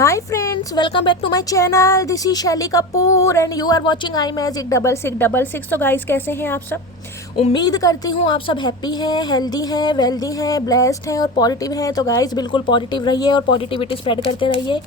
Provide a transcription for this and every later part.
Hi friends, welcome back to my channel. This is Shelly Kapoor and you are watching I Magic 6666. तो guys कैसे हैं आप सब? उम्मीद करती हूँ आप सब हैप्पी हैं, हेल्दी हैं, वेल्दी हैं, ब्लेस्ड हैं और पॉजिटिव हैं। तो गाइस बिल्कुल पॉजिटिव रहिए और पॉजिटिविटी स्प्रेड करते रहिए।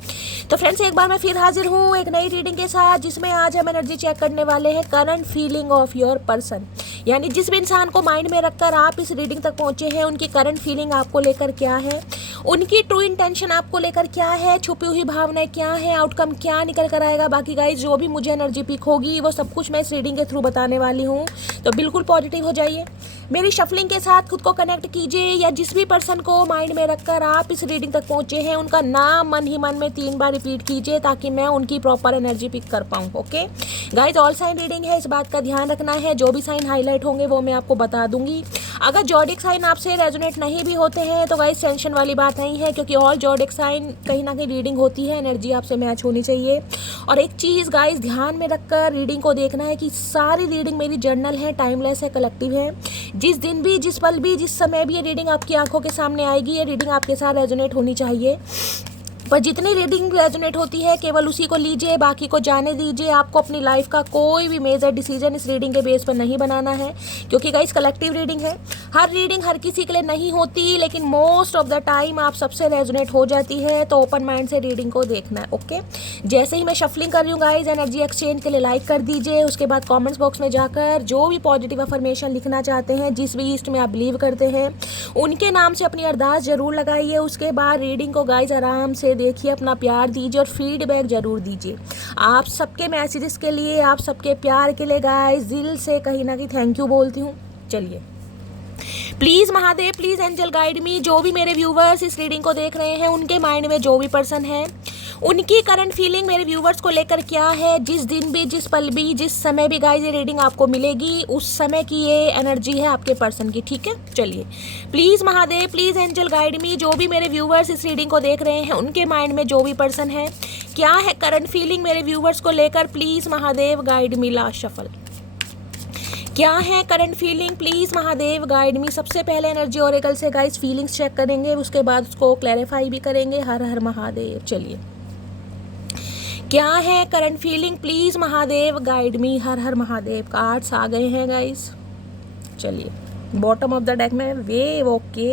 तो फ्रेंड्स एक बार मैं फिर हाजिर हूँ एक नई रीडिंग के साथ, जिसमें आज हम एनर्जी चेक करने वाले हैं current feeling of your person. यानी जिस भी इंसान को माइंड में रखकर आप इस रीडिंग तक पहुँचे हैं, उनकी करंट फीलिंग आपको लेकर क्या है, उनकी ट्रू इंटेंशन आपको लेकर क्या है, छुपी हुई भावनाएं क्या है, आउटकम क्या निकल कर आएगा। बाकी गाइस जो भी मुझे एनर्जी पिक होगी वो सब कुछ मैं इस रीडिंग के थ्रू बताने वाली हूँ। तो बिल्कुल पॉजिटिव हो जाइए, मेरी शफलिंग के साथ खुद को कनेक्ट कीजिए, या जिस भी पर्सन को माइंड में रखकर आप इस रीडिंग तक पहुँचे हैं उनका नाम मन ही मन में 3 बार रिपीट कीजिए, ताकि मैं उनकी प्रॉपर एनर्जी पिक कर पाऊँ। Okay guys, all sign reading है, इस बात का ध्यान रखना है। जो भी साइन हाईलाइट होंगे वो मैं आपको बता दूंगी। अगर जॉडिक साइन आपसे रेजोनेट नहीं भी होते हैं तो गाइस टेंशन वाली बात नहीं है, क्योंकि ऑल जॉडिक साइन कहीं ना कहीं रीडिंग होती है, एनर्जी आपसे मैच होनी चाहिए। और एक चीज़ गाइस ध्यान में रखकर रीडिंग को देखना है कि सारी रीडिंग मेरी जर्नल है, टाइमलेस है, कलेक्टिव है। जिस दिन भी, जिस पल भी, जिस समय भी ये रीडिंग आपकी आंखों के सामने आएगी, ये रीडिंग आपके साथ रेजोनेट होनी चाहिए। पर जितनी रीडिंग रेजोनेट होती है केवल उसी को लीजिए, बाकी को जाने दीजिए। आपको अपनी लाइफ का कोई भी मेजर डिसीजन इस रीडिंग के बेस पर नहीं बनाना है, क्योंकि गाइस कलेक्टिव रीडिंग है। हर रीडिंग हर किसी के लिए नहीं होती, लेकिन मोस्ट ऑफ द टाइम आप सबसे रेजोनेट हो जाती है। तो ओपन माइंड से रीडिंग को देखना है। ओके, जैसे ही मैं शफलिंग कर रही हूँ गाइस, एनर्जी एक्सचेंज के लिए लाइक कर दीजिए। उसके बाद कॉमेंट्स बॉक्स में जाकर जो भी पॉजिटिव अफर्मेशन लिखना चाहते हैं, जिस भी ईस्ट में आप बिलीव करते हैं, उनके नाम से अपनी अरदास जरूर लगाइए। उसके बाद रीडिंग को गाइस आराम से देखिए, अपना प्यार दीजिए और फीडबैक जरूर दीजिए। आप सबके मैसेजेस के लिए, आप सबके प्यार के लिए गाइस दिल से कहीं ना कहीं थैंक यू बोलती हूँ। चलिए, please Mahadev, please angel guide me. जो भी मेरे व्यूवर्स इस रीडिंग को देख रहे हैं, उनके माइंड में जो भी पर्सन है, उनकी करंट फीलिंग मेरे व्यूवर्स को लेकर क्या है, जिस दिन भी, जिस पल भी, जिस समय भी गाइस ये रीडिंग आपको मिलेगी, उस समय की ये एनर्जी है आपके पर्सन की। ठीक है, चलिए, please Mahadev, please angel guide me. जो भी मेरे व्यूवर्स इस रीडिंग को देख रहे हैं, उनके माइंड में जो भी पर्सन है, क्या है करंट फीलिंग मेरे व्यूवर्स को लेकर, please Mahadev guide me. Last shuffle, क्या है current feeling, please Mahadev guide मी। सबसे पहले एनर्जी ओरेकल से गाइस फीलिंग्स चेक करेंगे, उसके बाद उसको क्लैरिफाई भी करेंगे। हर हर महादेव। चलिए, क्या है current feeling, please Mahadev guide me. हर हर महादेव। कार्ड्स आ गए हैं गाइस। चलिए, बॉटम ऑफ द डेक में वेव। ओके,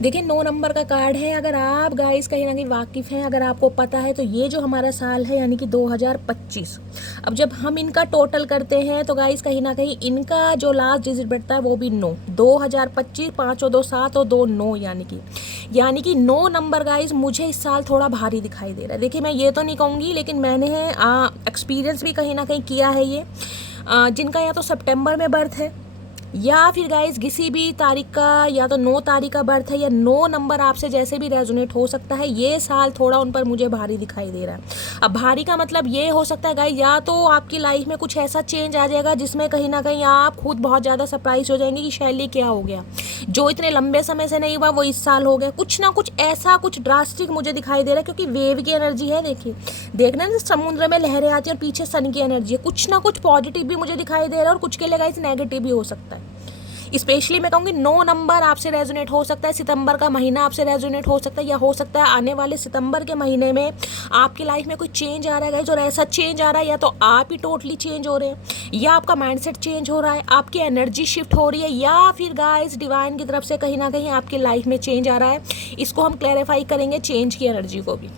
देखिए 9 नंबर का कार्ड है। अगर आप गाइस कहीं ना कहीं वाकिफ़ हैं, अगर आपको पता है, तो ये जो हमारा साल है यानी कि 2025, अब जब हम इनका टोटल करते हैं तो गाइस कहीं ना कहीं इनका जो लास्ट डिजिट बैठता है वो भी 9। 2025, 5 और 2 7 और 2 9, यानी कि 9 नंबर गाइस मुझे इस साल थोड़ा भारी दिखाई दे रहा है। देखिए मैं ये तो नहीं कहूँगी, लेकिन मैंने एक्सपीरियंस भी कहीं ना कहीं किया है ये। जिनका या तो सितंबर में बर्थ है, या फिर गाइस किसी भी तारीख का, या तो 9 तारीख का बर्थ है, या 9 नंबर आपसे जैसे भी रेजोनेट हो सकता है, ये साल थोड़ा उन पर मुझे भारी दिखाई दे रहा है। अब भारी का मतलब ये हो सकता है गाइस, या तो आपकी लाइफ में कुछ ऐसा चेंज आ जाएगा जिसमें कहीं ना कहीं आप खुद बहुत ज़्यादा सरप्राइज हो जाएंगे कि शैली क्या हो गया, जो इतने लंबे समय से नहीं हुआ वो इस साल हो गया। कुछ ना कुछ ऐसा, कुछ ड्रास्टिक मुझे दिखाई दे रहा है, क्योंकि वेव की एनर्जी है। देखिए, देखना ना, समुद्र में लहरें आती है और पीछे सन की एनर्जी है। कुछ ना कुछ पॉजिटिव भी मुझे दिखाई दे रहा है और कुछ के लिए गाइस नेगेटिव भी हो सकता है। स्पेशली मैं कहूँगी 9 नंबर आपसे रेजोनेट हो सकता है, सितंबर का महीना आपसे रेजोनेट हो सकता है, या हो सकता है आने वाले सितंबर के महीने में आपकी लाइफ में कोई चेंज आ रहा है गाइस। और ऐसा चेंज आ रहा है, या तो आप ही टोटली चेंज हो रहे हैं, या आपका माइंडसेट चेंज हो रहा है, आपकी एनर्जी शिफ्ट हो रही है, या फिर गाइस डिवाइन की तरफ से कहीं ना कहीं आपकी लाइफ में चेंज आ रहा है। इसको हम क्लैरिफाई करेंगे, चेंज की एनर्जी को भी,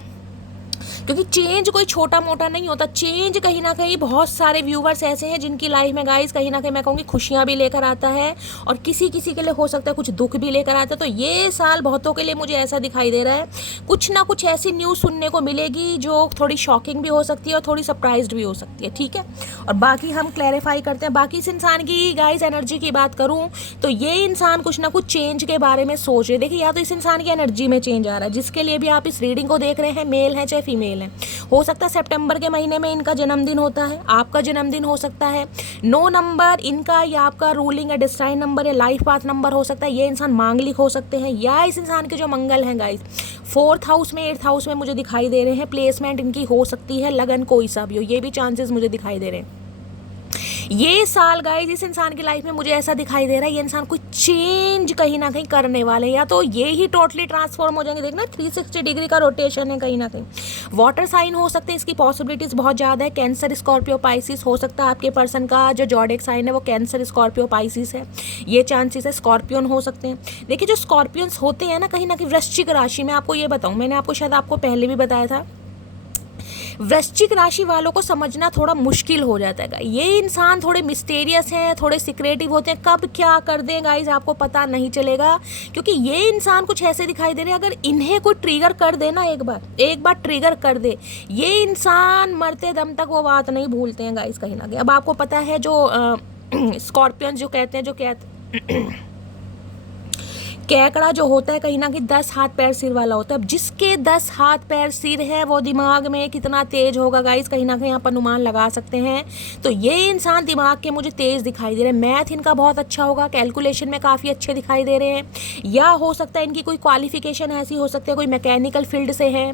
क्योंकि चेंज कोई छोटा मोटा नहीं होता। चेंज कहीं ना कहीं बहुत सारे व्यूवर्स ऐसे हैं जिनकी लाइफ में गाइस कहीं ना कहीं मैं कहूँगी खुशियाँ भी लेकर आता है, और किसी किसी के लिए हो सकता है कुछ दुख भी लेकर आता है। तो ये साल बहुतों के लिए मुझे ऐसा दिखाई दे रहा है, कुछ ना कुछ ऐसी न्यूज़ सुनने को मिलेगी जो थोड़ी शॉकिंग भी हो सकती है और थोड़ी सरप्राइज्ड भी हो सकती है। ठीक है, और बाकी हम क्लैरिफाई करते हैं। बाकी इस इंसान की गाइस एनर्जी की बात करूँ तो ये इंसान कुछ ना कुछ चेंज के बारे में सोच रहे। देखिए, या तो इस इंसान की एनर्जी में चेंज आ रहा है, जिसके लिए भी आप इस रीडिंग को देख रहे हैं, मेल है चाहे फीमेल है। हो सकता है सितंबर के महीने में इनका जन्मदिन होता है, आपका जन्मदिन हो सकता है। 9 नंबर इनका या आपका रूलिंग या डिस्टाइन नंबर या लाइफ पाथ नंबर हो सकता है। ये इंसान मांगलिक हो सकते हैं, या इस इंसान के जो मंगल हैं गाइस 4th हाउस में, 8th हाउस में मुझे दिखाई दे रहे हैं। प्लेसमेंट इनकी हो सकती है, लगन कोई सा भी हो, ये भी चांसेस मुझे दिखाई दे रहे हैं। ये साल गाइस इस इंसान की लाइफ में मुझे ऐसा दिखाई दे रहा है, ये इंसान कुछ चेंज कहीं ना कहीं करने वाले हैं, या तो ये ही टोटली ट्रांसफॉर्म हो जाएंगे। देखना 360 डिग्री का रोटेशन है कहीं ना कहीं। वाटर साइन हो सकते हैं, इसकी पॉसिबिलिटीज बहुत ज़्यादा है। कैंसर, स्कॉर्पियो, पाइसिस हो सकता है आपके पर्सन का जो जॉडिक साइन है वो कैंसर, स्कॉर्पियो, पाइसिस है, ये चांसेस है। स्कॉर्पियन हो सकते हैं। देखिए जो स्कॉर्पियंस होते हैं ना कहीं ना कहीं वृश्चिक राशि में, आपको ये बताऊँ, मैंने आपको शायद आपको पहले भी बताया था, वृश्चिक राशि वालों को समझना थोड़ा मुश्किल हो जाता है। ये इंसान थोड़े मिस्टीरियस हैं, थोड़े सिक्रेटिव होते हैं, कब क्या कर दें गाइज आपको पता नहीं चलेगा, क्योंकि ये इंसान कुछ ऐसे दिखाई दे रहे हैं, अगर इन्हें कोई ट्रिगर कर दे ना, एक बार ट्रिगर कर दे, ये इंसान मरते दम तक वो बात नहीं भूलते हैं गाइज कहीं ना कहीं। अब आपको पता है जो स्कॉर्पियन जो कहते हैं कैकड़ा जो होता है कहीं ना कहीं 10 हाथ पैर सिर वाला होता है। अब जिसके 10 हाथ पैर सिर है वो दिमाग में कितना तेज होगा गाइस कहीं ना कहीं आप अनुमान लगा सकते हैं। तो ये इंसान दिमाग के मुझे तेज दिखाई दे रहे हैं, मैथ इनका बहुत अच्छा होगा, कैलकुलेशन में काफ़ी अच्छे दिखाई दे रहे हैं, या हो सकता है इनकी कोई क्वालिफिकेशन ऐसी हो सकती है, कोई मैकेनिकल फील्ड से है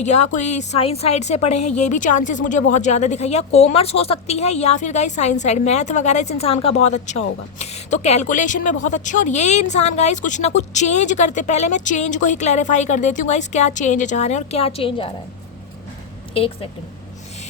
या कोई साइंस साइड से पढ़े हैं, ये भी चांसेस मुझे बहुत ज़्यादा दिखाई, या कॉमर्स हो सकती है, या फिर गाइस साइंस साइड, मैथ वगैरह इस इंसान का बहुत अच्छा होगा। तो कैलकुलेशन में बहुत अच्छा, और ये इंसान गाइस कुछ ना कुछ चेंज करते, पहले मैं चेंज को ही क्लैरिफाई कर देती हूँ गाइस, क्या चेंज चाह रहे हैं और क्या चेंज आ रहा है। एक सेकंड,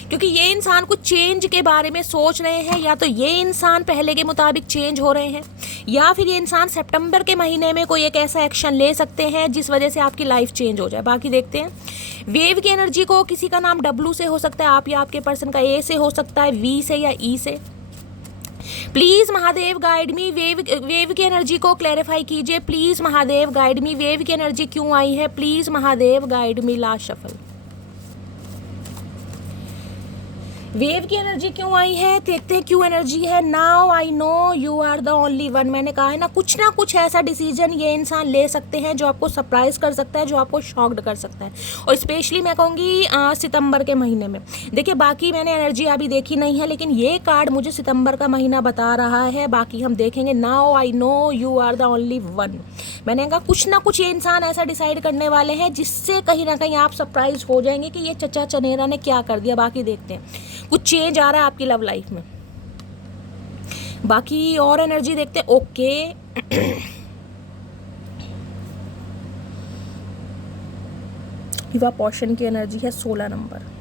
क्योंकि ये इंसान कुछ चेंज के बारे में सोच रहे हैं, या तो ये इंसान पहले के मुताबिक चेंज हो रहे हैं, या फिर ये इंसान सितंबर के महीने में कोई एक ऐसा एक्शन ले सकते हैं जिस वजह से आपकी लाइफ चेंज हो जाए। बाकी देखते हैं। वेव की एनर्जी को किसी का नाम डब्लू से हो सकता है, आप या आपके पर्सन का ए से हो सकता है, वी से या ई से। Please Mahadev guide me, wave की एनर्जी को क्लैरिफाई कीजिए please Mahadev guide me, wave की एनर्जी क्यों आई है, please Mahadev guide me. Last shuffle, wave की एनर्जी क्यों आई है, देखते हैं क्यों एनर्जी है। Now I know you are the only one. मैंने कहा है ना, कुछ ऐसा डिसीजन ये इंसान ले सकते हैं जो आपको सरप्राइज कर सकता है, जो आपको शॉक्ड कर सकता है, और स्पेशली मैं कहूँगी सितंबर के महीने में। देखिए बाकी मैंने एनर्जी अभी देखी नहीं है, लेकिन ये कार्ड मुझे सितंबर का महीना बता रहा है, बाकी हम देखेंगे। Now I know you are the only one. मैंने कहा कुछ ना कुछ ये इंसान ऐसा डिसाइड करने वाले हैं जिससे कहीं ना कहीं आप सरप्राइज हो जाएंगे कि ये चचा चनेरा ने क्या कर दिया। बाकी देखते हैं, कुछ चेंज आ रहा है आपकी लव लाइफ में। बाकी और एनर्जी देखते हैं। ओके विवाह पोर्शन की एनर्जी है 16 नंबर।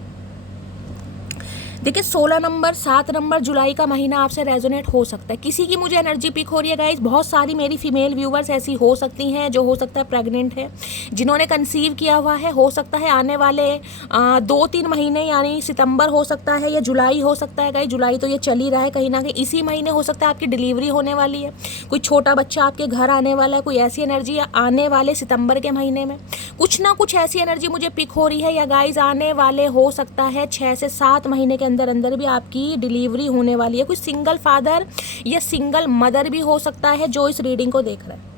देखिए 16 नंबर, 7 नंबर, जुलाई का महीना आपसे रेजोनेट हो सकता है। किसी की मुझे एनर्जी पिक हो रही है गाइज, बहुत सारी मेरी फीमेल व्यूवर्स ऐसी हो सकती हैं जो हो सकता है प्रेग्नेंट है, जिन्होंने कंसीव किया हुआ है, हो सकता है आने वाले 2-3 महीने यानी सितंबर हो सकता है या जुलाई हो सकता है गाइज। जुलाई तो ये चल ही रहा है, कहीं ना कहीं इसी महीने हो सकता है आपकी डिलीवरी होने वाली है, कोई छोटा बच्चा आपके घर आने वाला है, कोई ऐसी एनर्जी आने वाले सितंबर के महीने में कुछ ना कुछ ऐसी एनर्जी मुझे पिक हो रही है, या गाइज आने वाले हो सकता है 6 से 7 महीने के अंदर भी आपकी डिलीवरी होने वाली है। कोई सिंगल फादर या सिंगल मदर भी हो सकता है जो इस रीडिंग को देख रहा है।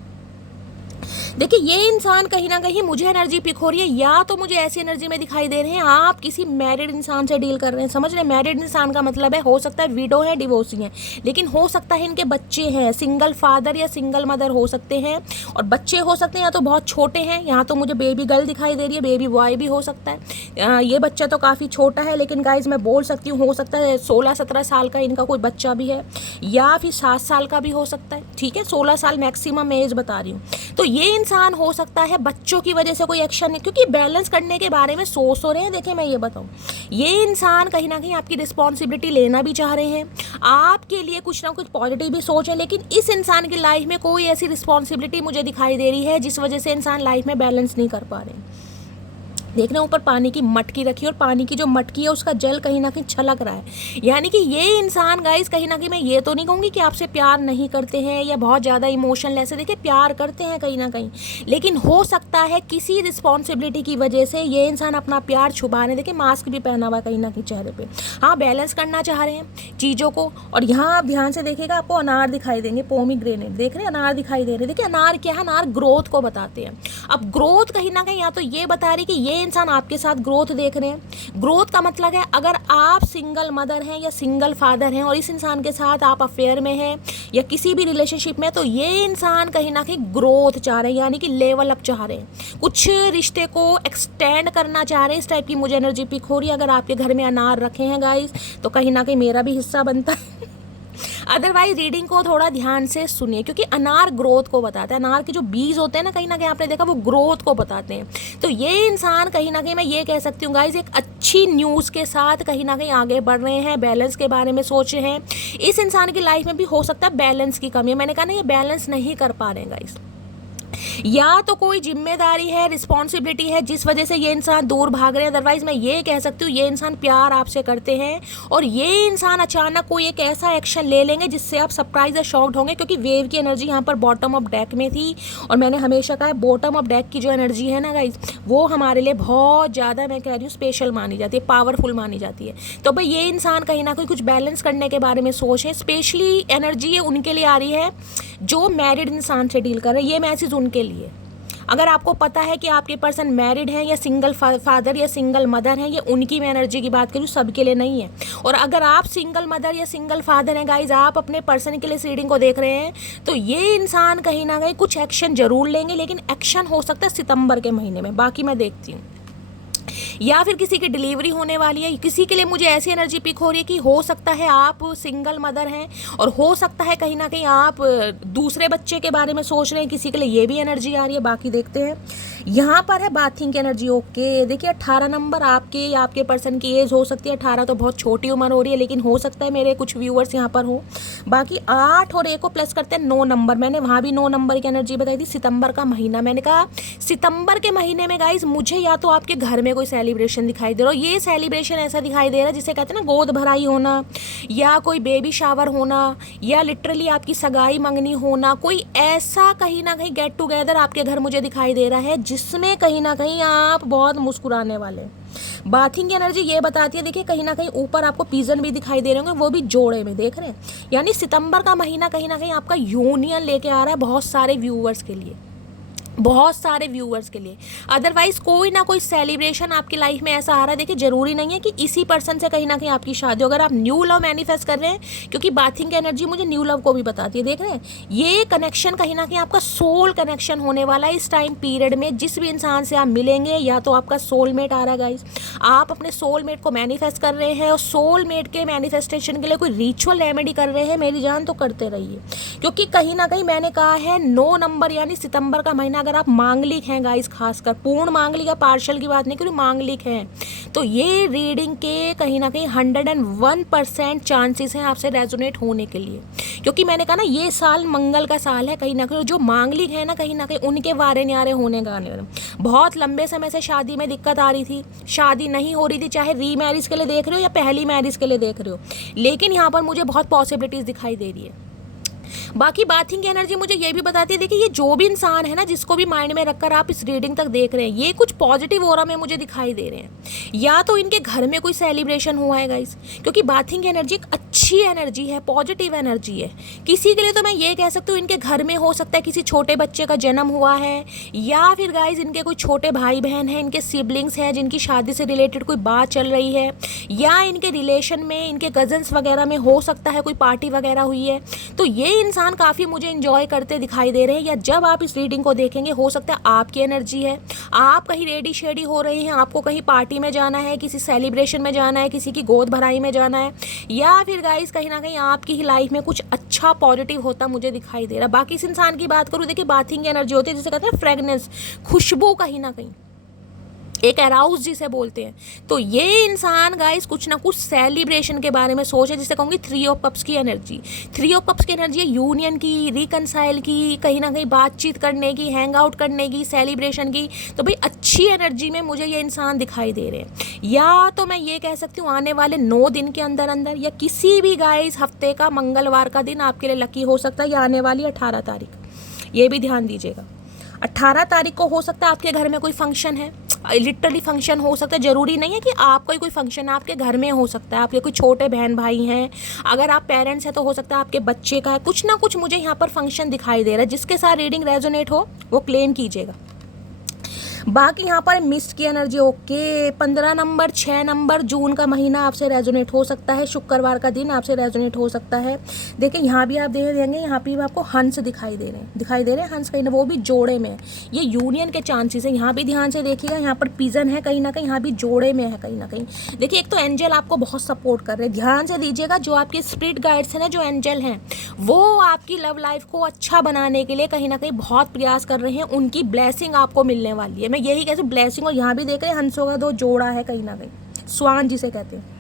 देखिए ये इंसान कहीं ना कहीं मुझे एनर्जी पिक हो रही है, या तो मुझे ऐसी एनर्जी में दिखाई दे रहे हैं आप किसी मैरिड इंसान से डील कर रहे हैं। समझ रहे हैं, मैरिड इंसान का मतलब है हो सकता है विडो है, डिवोर्सी है, लेकिन हो सकता है इनके बच्चे हैं, सिंगल फादर या सिंगल मदर हो सकते हैं, और बच्चे हो सकते हैं या तो बहुत छोटे हैं, यहाँ तो मुझे बेबी गर्ल दिखाई दे रही है, बेबी बॉय भी हो सकता है। ये बच्चा तो काफ़ी छोटा है, लेकिन गाइज मैं बोल सकती हूँ हो सकता है 16-17 साल का इनका कोई बच्चा भी है, या फिर 7 साल का भी हो सकता है। ठीक है, 16 साल मैक्सिमम एज बता रही हूँ। तो ये इंसान हो सकता है बच्चों की वजह से कोई एक्शन है, क्योंकि बैलेंस करने के बारे में सोच रहे हैं। देखिए मैं ये बताऊं, ये इंसान कहीं ना कहीं आपकी रिस्पॉन्सिबिलिटी लेना भी चाह रहे हैं, आपके लिए कुछ ना कुछ पॉजिटिव भी सोच है, लेकिन इस इंसान की लाइफ में कोई ऐसी रिस्पॉन्सिबिलिटी मुझे दिखाई दे रही है जिस वजह से इंसान लाइफ में बैलेंस नहीं कर पा रहे हैं। देखना ऊपर पानी की मटकी रखी, और पानी की जो मटकी है उसका जल कहीं ना कहीं छलक रहा है, यानी कि ये इंसान गाइस कहीं ना कहीं, मैं ये तो नहीं कहूँगी कि आपसे प्यार नहीं करते हैं या बहुत ज़्यादा इमोशनलेस है, देखिए प्यार करते हैं कहीं ना कहीं, लेकिन हो सकता है किसी रिस्पॉन्सिबिलिटी की वजह से ये इंसान अपना प्यार छुपा रहे हैं। देखिए मास्क भी पहना हुआ कहीं ना कहीं चेहरे पर। हाँ, बैलेंस करना चाह रहे हैं चीज़ों को, और यहाँ आप ध्यान से देखिएगा आपको अनार दिखाई देंगे, पोमीग्रेनेट देख रहे हैं, अनार दिखाई दे रहे हैं। देखिए अनार क्या है, अनार ग्रोथ को बताते हैं। अब ग्रोथ कहीं ना कहीं या तो ये बता रही कि ये इंसान आपके साथ ग्रोथ देख रहे हैं। ग्रोथ का मतलब है अगर आप सिंगल मदर हैं या सिंगल फादर हैं और इस इंसान के साथ आप अफेयर में हैं या किसी भी रिलेशनशिप में, तो ये इंसान कहीं ना कहीं ग्रोथ चाह रहे हैं, यानी कि लेवल अप चाह रहे हैं, कुछ रिश्ते को एक्सटेंड करना चाह रहे हैं। इस टाइप की मुझे एनर्जी पिक हो रही है। अगर आपके घर में अनार रखे हैं गाइस, तो कहीं ना कहीं मेरा भी हिस्सा बनता है अदरवाइज रीडिंग को थोड़ा ध्यान से सुनिए, क्योंकि अनार ग्रोथ को बताता है। अनार के जो बीज होते हैं ना, कहीं ना कहीं आपने देखा वो ग्रोथ को बताते हैं। तो ये इंसान कहीं ना कहीं मैं ये कह सकती हूँ गाइज एक अच्छी न्यूज़ के साथ कहीं ना कहीं आगे बढ़ रहे हैं, बैलेंस के बारे में सोच रहे हैं। इस इंसान की लाइफ में भी हो सकता है बैलेंस की कमी है। मैंने कहा ना, ये बैलेंस नहीं कर पा रहे हैं गाइज, या तो कोई जिम्मेदारी है, रिस्पॉन्सिबिलिटी है जिस वजह से ये इंसान दूर भाग रहे हैं। अदरवाइज मैं ये कह सकती हूँ ये इंसान प्यार आपसे करते हैं, और ये इंसान अचानक कोई एक ऐसा एक्शन ले लेंगे जिससे आप सरप्राइज या शॉक्ड होंगे, क्योंकि वेव की एनर्जी यहाँ पर बॉटम ऑफ डेक में थी। और मैंने हमेशा कहा है बॉटम ऑफ डेक की जो एनर्जी है ना गाइज, वो हमारे लिए बहुत ज़्यादा, मैं कह रही हूँ, स्पेशल मानी जाती है, पावरफुल मानी जाती है। तो भाई ये इंसान कहीं ना कहीं कुछ बैलेंस करने के बारे में सोचें। स्पेशली एनर्जी ये उनके लिए आ रही है जो मैरिड इंसान से डील कर रहे हैं। ये मैसेज उनके लिए, अगर आपको पता है कि आपके पर्सन मैरिड हैं या सिंगल फादर या सिंगल मदर हैं, ये उनकी मैं एनर्जी की बात करूँ, सबके लिए नहीं है। और अगर आप सिंगल मदर या सिंगल फादर हैं गाइज, आप अपने पर्सन के लिए रीडिंग को देख रहे हैं, तो ये इंसान कहीं ना कहीं कुछ एक्शन जरूर लेंगे, लेकिन एक्शन हो सकता है सितंबर के महीने में, बाकी मैं देखती हूँ। या फिर किसी की डिलीवरी होने वाली है। किसी के लिए मुझे ऐसी एनर्जी पिक हो रही है कि हो सकता है आप सिंगल मदर हैं, और हो सकता है कहीं ना कहीं आप दूसरे बच्चे के बारे में सोच रहे हैं, किसी के लिए ये भी एनर्जी आ रही है, बाकी देखते हैं। यहाँ पर है बाथिंग की एनर्जी। ओके, देखिए 18 नंबर आपके या आपके पर्सन की एज हो सकती है। 18 तो बहुत छोटी उम्र हो रही है, लेकिन हो सकता है मेरे कुछ व्यूअर्स यहाँ पर हो। बाकी 8 और 1 को प्लस करते हैं 9 नंबर। मैंने वहाँ भी 9 नंबर की एनर्जी बताई थी। सितंबर का महीना, मैंने कहा सितंबर के महीने में गाइज मुझे या तो आपके घर में कोई सेलिब्रेशन दिखाई दे रहा हो। ये सेलिब्रेशन ऐसा दिखाई दे रहा है जिसे कहते हैं ना गोद भराई होना, या कोई बेबी शावर होना, या लिटरली आपकी सगाई मंगनी होना। कोई ऐसा कहीं ना कहीं गेट टुगेदर आपके घर मुझे दिखाई दे रहा है जिसमें कहीं ना कहीं आप बहुत मुस्कुराने वाले। बाथिंग की एनर्जी ये बताती है, देखिए कहीं ना कहीं ऊपर आपको पीजन भी दिखाई दे रहे होंगे, वो भी जोड़े में देख रहे हैं। यानी सितंबर का महीना कहीं ना कहीं आपका यूनियन लेके आ रहा है बहुत सारे व्यूअर्स के लिए, बहुत सारे व्यूअर्स के लिए। अदरवाइज कोई ना कोई सेलिब्रेशन आपकी लाइफ में ऐसा आ रहा है। देखिए जरूरी नहीं है कि इसी पर्सन से कहीं ना कहीं आपकी शादी हो। अगर आप न्यू लव मैनिफेस्ट कर रहे हैं, क्योंकि बाथिंग की एनर्जी मुझे न्यू लव को भी बताती है, देख रहे हैं, ये कनेक्शन कहीं ना कहीं आपका सोल कनेक्शन होने वाला है इस टाइम पीरियड में। जिस भी इंसान से आप मिलेंगे, या तो आपका सोलमेट आ रहा है गाइज, आप अपने सोलमेट को मैनिफेस्ट कर रहे हैं, और सोलमेट के मैनिफेस्टेशन के लिए कोई रिचुअल रेमेडी कर रहे हैं, मेरी जान तो करते रहिए। क्योंकि कहीं ना कहीं मैंने कहा है 9 नंबर यानी सितंबर का महीना, अगर आप मांगलिक हैं गाइस, खासकर पूर्ण मांगलिक या पार्शल की बात नहीं करूँ, मांगलिक हैं, तो ये रीडिंग के कहीं ना कहीं 101% चांसेस हैं आपसे रेजोनेट होने के लिए। क्योंकि मैंने कहा ना ये साल मंगल का साल है, कहीं ना कहीं जो मांगलिक है ना, कहीं ना कहीं उनके वारे न्यारे होने गाने। बहुत लंबे समय से शादी में दिक्कत आ रही थी, शादी नहीं हो रही थी, चाहे री मैरिज के लिए देख रहे हो या पहली मैरिज के लिए देख रहे हो, लेकिन यहाँ पर मुझे बहुत पॉसिबिलिटीज दिखाई दे रही है। बाकी बाथिंग की एनर्जी मुझे ये भी बताती है, देखिए ये जो भी इंसान है ना, जिसको भी माइंड में रखकर आप इस रीडिंग तक देख रहे हैं, ये कुछ पॉजिटिव ऑरा में मुझे दिखाई दे रहे हैं। या तो इनके घर में कोई सेलिब्रेशन हुआ है गाइस, क्योंकि बाथिंग की एनर्जी एक अच्छी एनर्जी है, पॉजिटिव एनर्जी है। किसी के लिए तो मैं ये कह सकती हूँ इनके घर में हो सकता है किसी छोटे बच्चे का जन्म हुआ है, या फिर गाइस इनके कोई छोटे भाई बहन हैं, इनके सिबलिंग्स हैं जिनकी शादी से रिलेटेड कोई बात चल रही है, या इनके रिलेशन में इनके कजन्स वगैरह में हो सकता है कोई पार्टी वगैरह हुई है। तो ये इंसान काफ़ी मुझे इंजॉय करते दिखाई दे रहे हैं। या जब आप इस रीडिंग को देखेंगे, हो सकता है आपकी एनर्जी है, आप कहीं रेडी शेडी हो रहे हैं, आपको कहीं पार्टी में जाना है, किसी सेलिब्रेशन में जाना है, किसी की गोद भराई में जाना है, या फिर गाइस कहीं ना कहीं आपकी ही लाइफ में कुछ अच्छा पॉजिटिव होता मुझे दिखाई दे रहा है। बाकी इस इंसान की बात करूँ, देखिए बाथिंग की एनर्जी होती है जिसे कहते हैं फ्रेगनेंस, खुशबू, कहीं ना कहीं एक अराउज जिसे बोलते हैं। तो ये इंसान गाइस कुछ ना कुछ सेलिब्रेशन के बारे में सोचे, जिसे कहूँगी 3 ऑफ कप्स की एनर्जी। 3 ऑफ कप्स की एनर्जी है यूनियन की, रिकनसाइल की, कहीं ना कहीं बातचीत करने की, हैंग आउट करने की, सेलिब्रेशन की। तो भाई अच्छी एनर्जी में मुझे ये इंसान दिखाई दे रहे हैं। या तो मैं ये कह सकती हूँ आने वाले 9 दिन के अंदर अंदर, या किसी भी गाइस हफ्ते का मंगलवार का दिन आपके लिए लकी हो सकता है, या आने वाली 18 तारीख, ये भी ध्यान दीजिएगा। 18 तारीख को हो सकता है आपके घर में कोई फंक्शन है, लिटरली फंक्शन हो सकता है, ज़रूरी नहीं है कि आपका ही कोई फंक्शन आपके घर में हो सकता है। आपके कोई छोटे बहन भाई हैं, अगर आप पेरेंट्स हैं तो हो सकता है आपके बच्चे का है, कुछ ना कुछ मुझे यहाँ पर फंक्शन दिखाई दे रहा है। जिसके साथ रीडिंग रेजोनेट हो वो क्लेम कीजिएगा। बाकी यहाँ पर मिस्ट की एनर्जी ओके। 15 नंबर 6 नंबर जून का महीना आपसे रेजोनेट हो सकता है, शुक्रवार का दिन आपसे रेजोनेट हो सकता है। देखिए यहाँ भी आप देख देंगे, यहाँ पे भी आपको हंस दिखाई दे रहे हैं हंस कहीं ना, वो भी जोड़े में है। ये यूनियन के चांसेस है। यहाँ भी ध्यान से देखिएगा, यहाँ पर पिजन है कहीं ना कहीं, यहाँ भी जोड़े में है कहीं ना कहीं। देखिए एक तो एंजल आपको बहुत सपोर्ट कर रहे हैं, ध्यान से दीजिएगा। जो आपके स्पिरिट गाइड्स हैं ना, जो एंजल हैं, वो आपकी लव लाइफ को अच्छा बनाने के लिए कहीं ना कहीं बहुत प्रयास कर रहे हैं। उनकी ब्लेसिंग आपको मिलने वाली है, मैं यही कहती हूँ ब्लेसिंग। और यहाँ भी देख रहे हैं हंसों का 2 जोड़ा है कहीं ना कहीं, स्वान जिसे कहते हैं।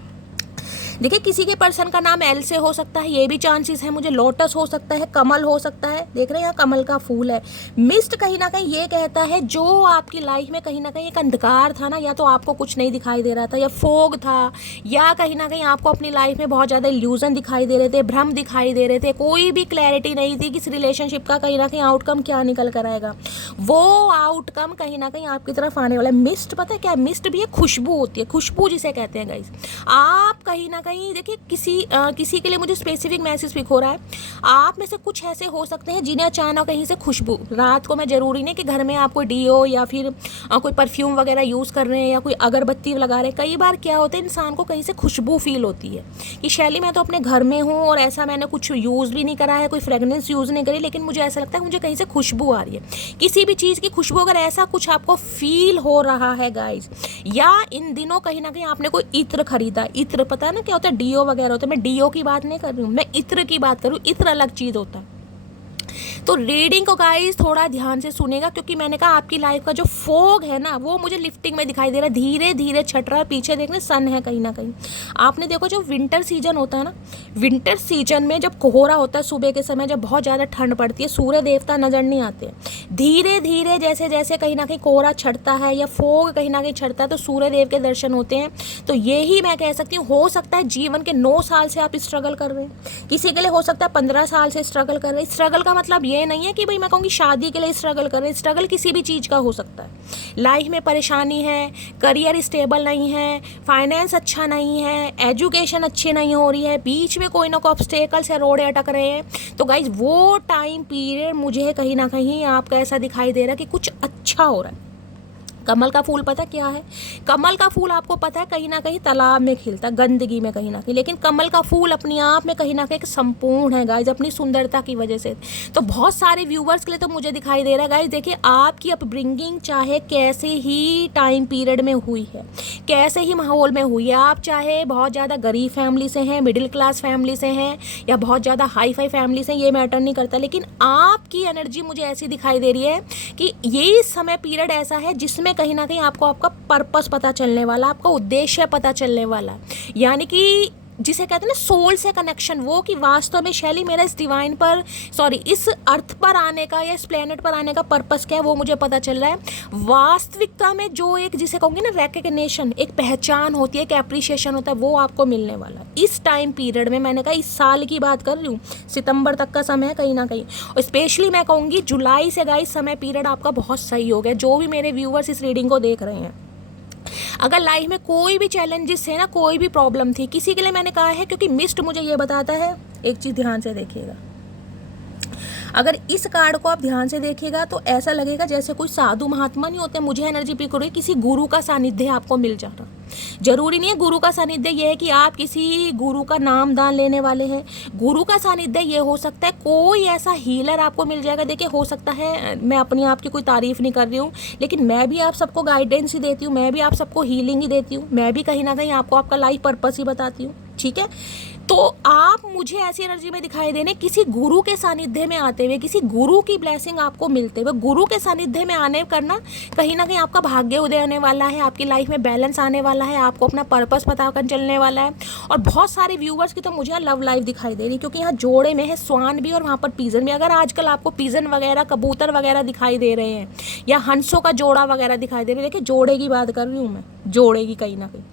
देखिए किसी के पर्सन का नाम एल से हो सकता है, ये भी चांसेस है मुझे। लोटस हो सकता है, कमल हो सकता है, देख रहे हैं यहाँ कमल का फूल है। मिस्ट कहीं ना कहीं ये कहता है जो आपकी लाइफ में कहीं ना कहीं एक अंधकार था ना, या तो आपको कुछ नहीं दिखाई दे रहा था, या फोग था, या कहीं ना कहीं आपको अपनी लाइफ में बहुत ज़्यादा इल्यूजन दिखाई दे रहे थे, भ्रम दिखाई दे रहे थे, कोई भी क्लैरिटी नहीं थी कि इस रिलेशनशिप का कहीं ना कहीं आउटकम क्या निकल कर आएगा। वो आउटकम कहीं ना कहीं आपकी तरफ आने वाला है। मिस्ट पता है क्या, मिस्ट भी एक खुशबू होती है, खुशबू जिसे कहते हैं गाइस। आप कहीं ना कहीं देखिए किसी के लिए मुझे स्पेसिफिक मैसेज पिक हो रहा है। आप में से कुछ ऐसे हो सकते हैं जिन्हें अचानक कहीं से खुशबू, रात को मैं ज़रूरी नहीं कि घर में आप कोई डीओ या फिर कोई परफ्यूम वगैरह यूज़ कर रहे हैं या कोई अगरबत्ती लगा रहे हैं। कई बार क्या होता है, इंसान को कहीं से खुशबू फील होती है कि शैली मैं तो अपने घर में हूँ और ऐसा मैंने कुछ यूज़ भी नहीं करा है, कोई फ्रेगनेंस यूज़ नहीं करी, लेकिन मुझे ऐसा लगता है मुझे कहीं से खुशबू आ रही है, किसी भी चीज़ की खुशबू। अगर ऐसा कुछ आपको फील हो रहा है गाइज, या इन दिनों कहीं ना कहीं आपने कोई इत्र खरीदा, इत्र पता है ना क्या होता है, डीओ वगैरह होता है। मैं डीओ की बात नहीं कर रही हूँ, मैं इत्र की बात करूँ, इत्र अलग चीज़ होता है। तो रीडिंग को गाइस थोड़ा ध्यान से सुनेगा, क्योंकि मैंने कहा आपकी लाइफ का जो फोग है ना, वो मुझे लिफ्टिंग में दिखाई दे रहा है, धीरे धीरे छट रहा है। पीछे देखने सन है कहीं ना कहीं। आपने देखो जो विंटर सीजन होता है ना, विंटर सीजन में जब कोहरा होता है सुबह के समय, जब बहुत ज़्यादा ठंड पड़ती है, सूर्य देवता नजर नहीं आते। धीरे धीरे जैसे जैसे कहीं ना कहीं कोहरा छटता है या फोग कहीं ना कहीं छटता है, तो सूर्य देव के दर्शन होते हैं। तो यही मैं कह सकती हूँ, हो सकता है जीवन के 9 साल से आप स्ट्रगल कर रहे हैं, किसी के लिए हो सकता है 15 साल से स्ट्रगल कर रहे हैं। स्ट्रगल का मतलब ये नहीं है कि भाई मैं कहूँगी शादी के लिए स्ट्रगल कर रहे हैं, स्ट्रगल किसी भी चीज़ का हो सकता है। लाइफ में परेशानी है, करियर स्टेबल नहीं है, फाइनेंस अच्छा नहीं है, एजुकेशन अच्छी नहीं हो रही है, बीच में कोई ना कोई ऑब्स्टेकल्स या रोड अटक रहे हैं। तो गाइज वो टाइम पीरियड मुझे कहीं ना कहीं आपका ऐसा दिखाई दे रहा है कि कुछ अच्छा हो रहा है। कमल का फूल पता क्या है, कमल का फूल आपको पता है कहीं ना कहीं तालाब में खिलता, गंदगी में कहीं ना कहीं, लेकिन कमल का फूल अपने आप में कहीं ना कहीं संपूर्ण है गाइज, अपनी सुंदरता की वजह से। तो बहुत सारे व्यूवर्स के लिए तो मुझे दिखाई दे रहा है गाइज, देखिए आपकी अपब्रिंगिंग चाहे कैसे ही टाइम पीरियड में हुई है, कैसे ही माहौल में हुई है, आप चाहे बहुत ज़्यादा गरीब फैमिली से हैं, मिडिल क्लास फैमिली से हैं, या बहुत ज़्यादा हाई फाई फैमिली से, ये मैटर नहीं करता, लेकिन आपकी एनर्जी मुझे ऐसी दिखाई दे रही है कि ये समय पीरियड ऐसा है जिसमें कहीं ना कहीं आपको आपका पर्पस पता चलने वाला, आपका उद्देश्य पता चलने वाला, यानी कि जिसे कहते हैं ना सोल से कनेक्शन, वो कि वास्तव में शैली मेरा इस डिवाइन पर इस अर्थ पर आने का या इस प्लेनेट पर आने का पर्पस क्या है, वो मुझे पता चल रहा है। वास्तविकता में जो एक जिसे कहूँगी ना रिकग्निशन, एक पहचान होती है, एक एप्रिसिएशन होता है, वो आपको मिलने वाला है इस टाइम पीरियड में। मैंने कहा इस साल की बात कर रही हूँ, सितंबर तक का समय है कहीं ना कहीं, और स्पेशली मैं कहूँगी जुलाई से गाइस समय पीरियड आपका बहुत सही हो गया। जो भी मेरे व्यूवर्स इस रीडिंग को देख रहे हैं, अगर लाइफ में कोई भी चैलेंजेस है ना, कोई भी प्रॉब्लम थी, किसी के लिए मैंने कहा है, क्योंकि मिस्ट मुझे ये बताता है, एक चीज़ ध्यान से देखिएगा, अगर इस कार्ड को आप ध्यान से देखिएगा तो ऐसा लगेगा जैसे कोई साधु महात्मा नहीं होते, मुझे एनर्जी पिक हो रही है, किसी गुरु का सानिध्य आपको मिल जा रहा। जरूरी नहीं है गुरु का सानिध्य ये है कि आप किसी गुरु का नाम दान लेने वाले हैं। गुरु का सानिध्य ये हो सकता है कोई ऐसा हीलर आपको मिल जाएगा। देखिए हो सकता है, मैं अपनी आप की कोई तारीफ नहीं कर रही हूँ, लेकिन मैं भी आप सबको गाइडेंस ही देती हूँ, मैं भी आप सबको हीलिंग ही देती हूँ, मैं भी कहीं ना कहीं आपको आपका लाइफ पर्पस ही बताती हूँ, ठीक है। तो आप मुझे ऐसी एनर्जी में दिखाई देने, किसी गुरु के सानिध्य में आते हुए, किसी गुरु की ब्लेसिंग आपको मिलते हुए, गुरु के सानिध्य में आने करना कहीं ना कहीं आपका भाग्य उदय होने वाला है, आपकी लाइफ में बैलेंस आने वाला है, आपको अपना पर्पस पता कर चलने वाला है। और बहुत सारे व्यूवर्स की तो मुझे यहाँ लव लाइफ दिखाई दे रही, क्योंकि यहाँ जोड़े में है स्वान भी और वहाँ पर पीजन भी। अगर आजकल आपको पीजन वगैरह, कबूतर वगैरह दिखाई दे रहे हैं, या हंसों का जोड़ा वगैरह दिखाई दे रहे हैं, देखिए जोड़े की बात कर रही हूँ मैं, जोड़े की कहीं ना कहीं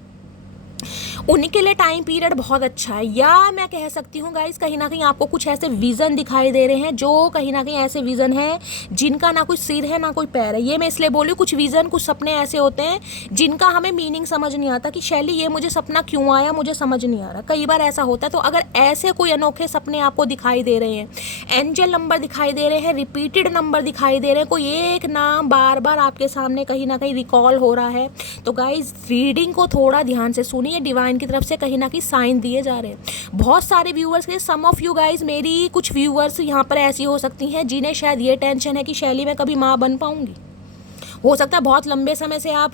उनके लिए टाइम पीरियड बहुत अच्छा है। या मैं कह सकती हूँ गाइस कहीं ना कहीं आपको कुछ ऐसे विज़न दिखाई दे रहे हैं जो कहीं ना कहीं ऐसे विज़न है जिनका ना कोई सिर है ना कोई पैर है। ये मैं इसलिए बोली, कुछ विज़न कुछ सपने ऐसे होते हैं जिनका हमें मीनिंग समझ नहीं आता कि शैली ये मुझे सपना क्यों आया, मुझे समझ नहीं आ रहा। कई बार ऐसा होता है। तो अगर ऐसे कोई अनोखे सपने आपको दिखाई दे रहे हैं, एंजल नंबर दिखाई दे रहे हैं, रिपीटेड नंबर दिखाई दे रहे हैं, कोई एक नाम बार बार आपके सामने कहीं ना कहीं रिकॉल हो रहा है, तो गाइज रीडिंग को थोड़ा ध्यान से सुनिए। डिवाइन की तरफ से कहीं ना कहीं साइन दिए जा रहे हैं बहुत सारे व्यूअर्स के। सम ऑफ यू गाइज, मेरी कुछ व्यूअर्स यहाँ पर ऐसी हो सकती हैं जिन्हें शायद ये टेंशन है कि शैली मैं कभी माँ बन पाऊंगी। हो सकता है बहुत लंबे समय से आप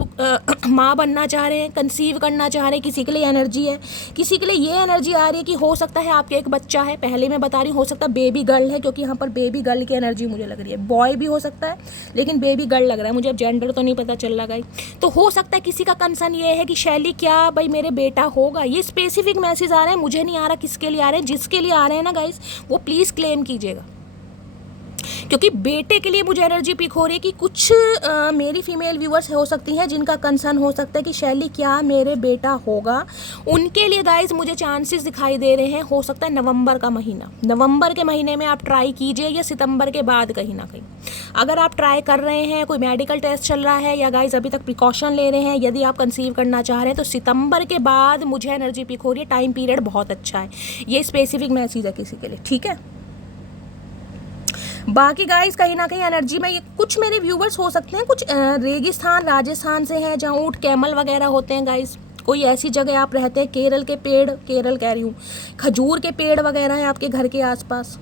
माँ बनना चाह रहे हैं, कंसीव करना चाह रहे हैं। किसी के लिए एनर्जी है, किसी के लिए ये एनर्जी आ रही है कि हो सकता है आपके एक बच्चा है। पहले मैं बता रही हूँ, हो सकता है बेबी गर्ल है, क्योंकि यहाँ पर बेबी गर्ल की एनर्जी मुझे लग रही है। बॉय भी हो सकता है लेकिन बेबी गर्ल लग रहा है मुझे, अब जेंडर तो नहीं पता चल रहा गाइस। तो हो सकता है किसी का कंसर्न ये है कि शैली क्या भाई मेरे बेटा होगा। ये स्पेसिफिक मैसेज आ रहे हैं, मुझे नहीं आ रहा किसके लिए आ रहे हैं। जिसके लिए आ रहे हैं ना गाइस, वो प्लीज़ क्लेम कीजिएगा, क्योंकि बेटे के लिए मुझे एनर्जी पिक हो रही है कि कुछ मेरी फीमेल व्यूअर्स हो सकती हैं जिनका कंसर्न हो सकता है कि शैली क्या मेरे बेटा होगा। उनके लिए गाइस मुझे चांसेस दिखाई दे रहे हैं। हो सकता है नवंबर का महीना, नवंबर के महीने में आप ट्राई कीजिए, या सितंबर के बाद कहीं ना कहीं अगर आप ट्राई कर रहे हैं, कोई मेडिकल टेस्ट चल रहा है, या गाइस अभी तक प्रिकॉशन ले रहे हैं, यदि आप कंसीव करना चाह रहे हैं, तो सितंबर के बाद मुझे एनर्जी पिक हो रही है। टाइम पीरियड बहुत अच्छा है। ये स्पेसिफिक मैसेज है किसी के लिए, ठीक है। बाकी गाइस कहीं ना कहीं एनर्जी में ये कुछ मेरे व्यूवर्स हो सकते हैं, कुछ रेगिस्तान राजस्थान से हैं जहाँ ऊँट कैमल वगैरह होते हैं गाइस। कोई ऐसी जगह आप रहते हैं, केरल के पेड़, केरल कह रही हूँ, खजूर के पेड़ वगैरह हैं आपके घर के आसपास,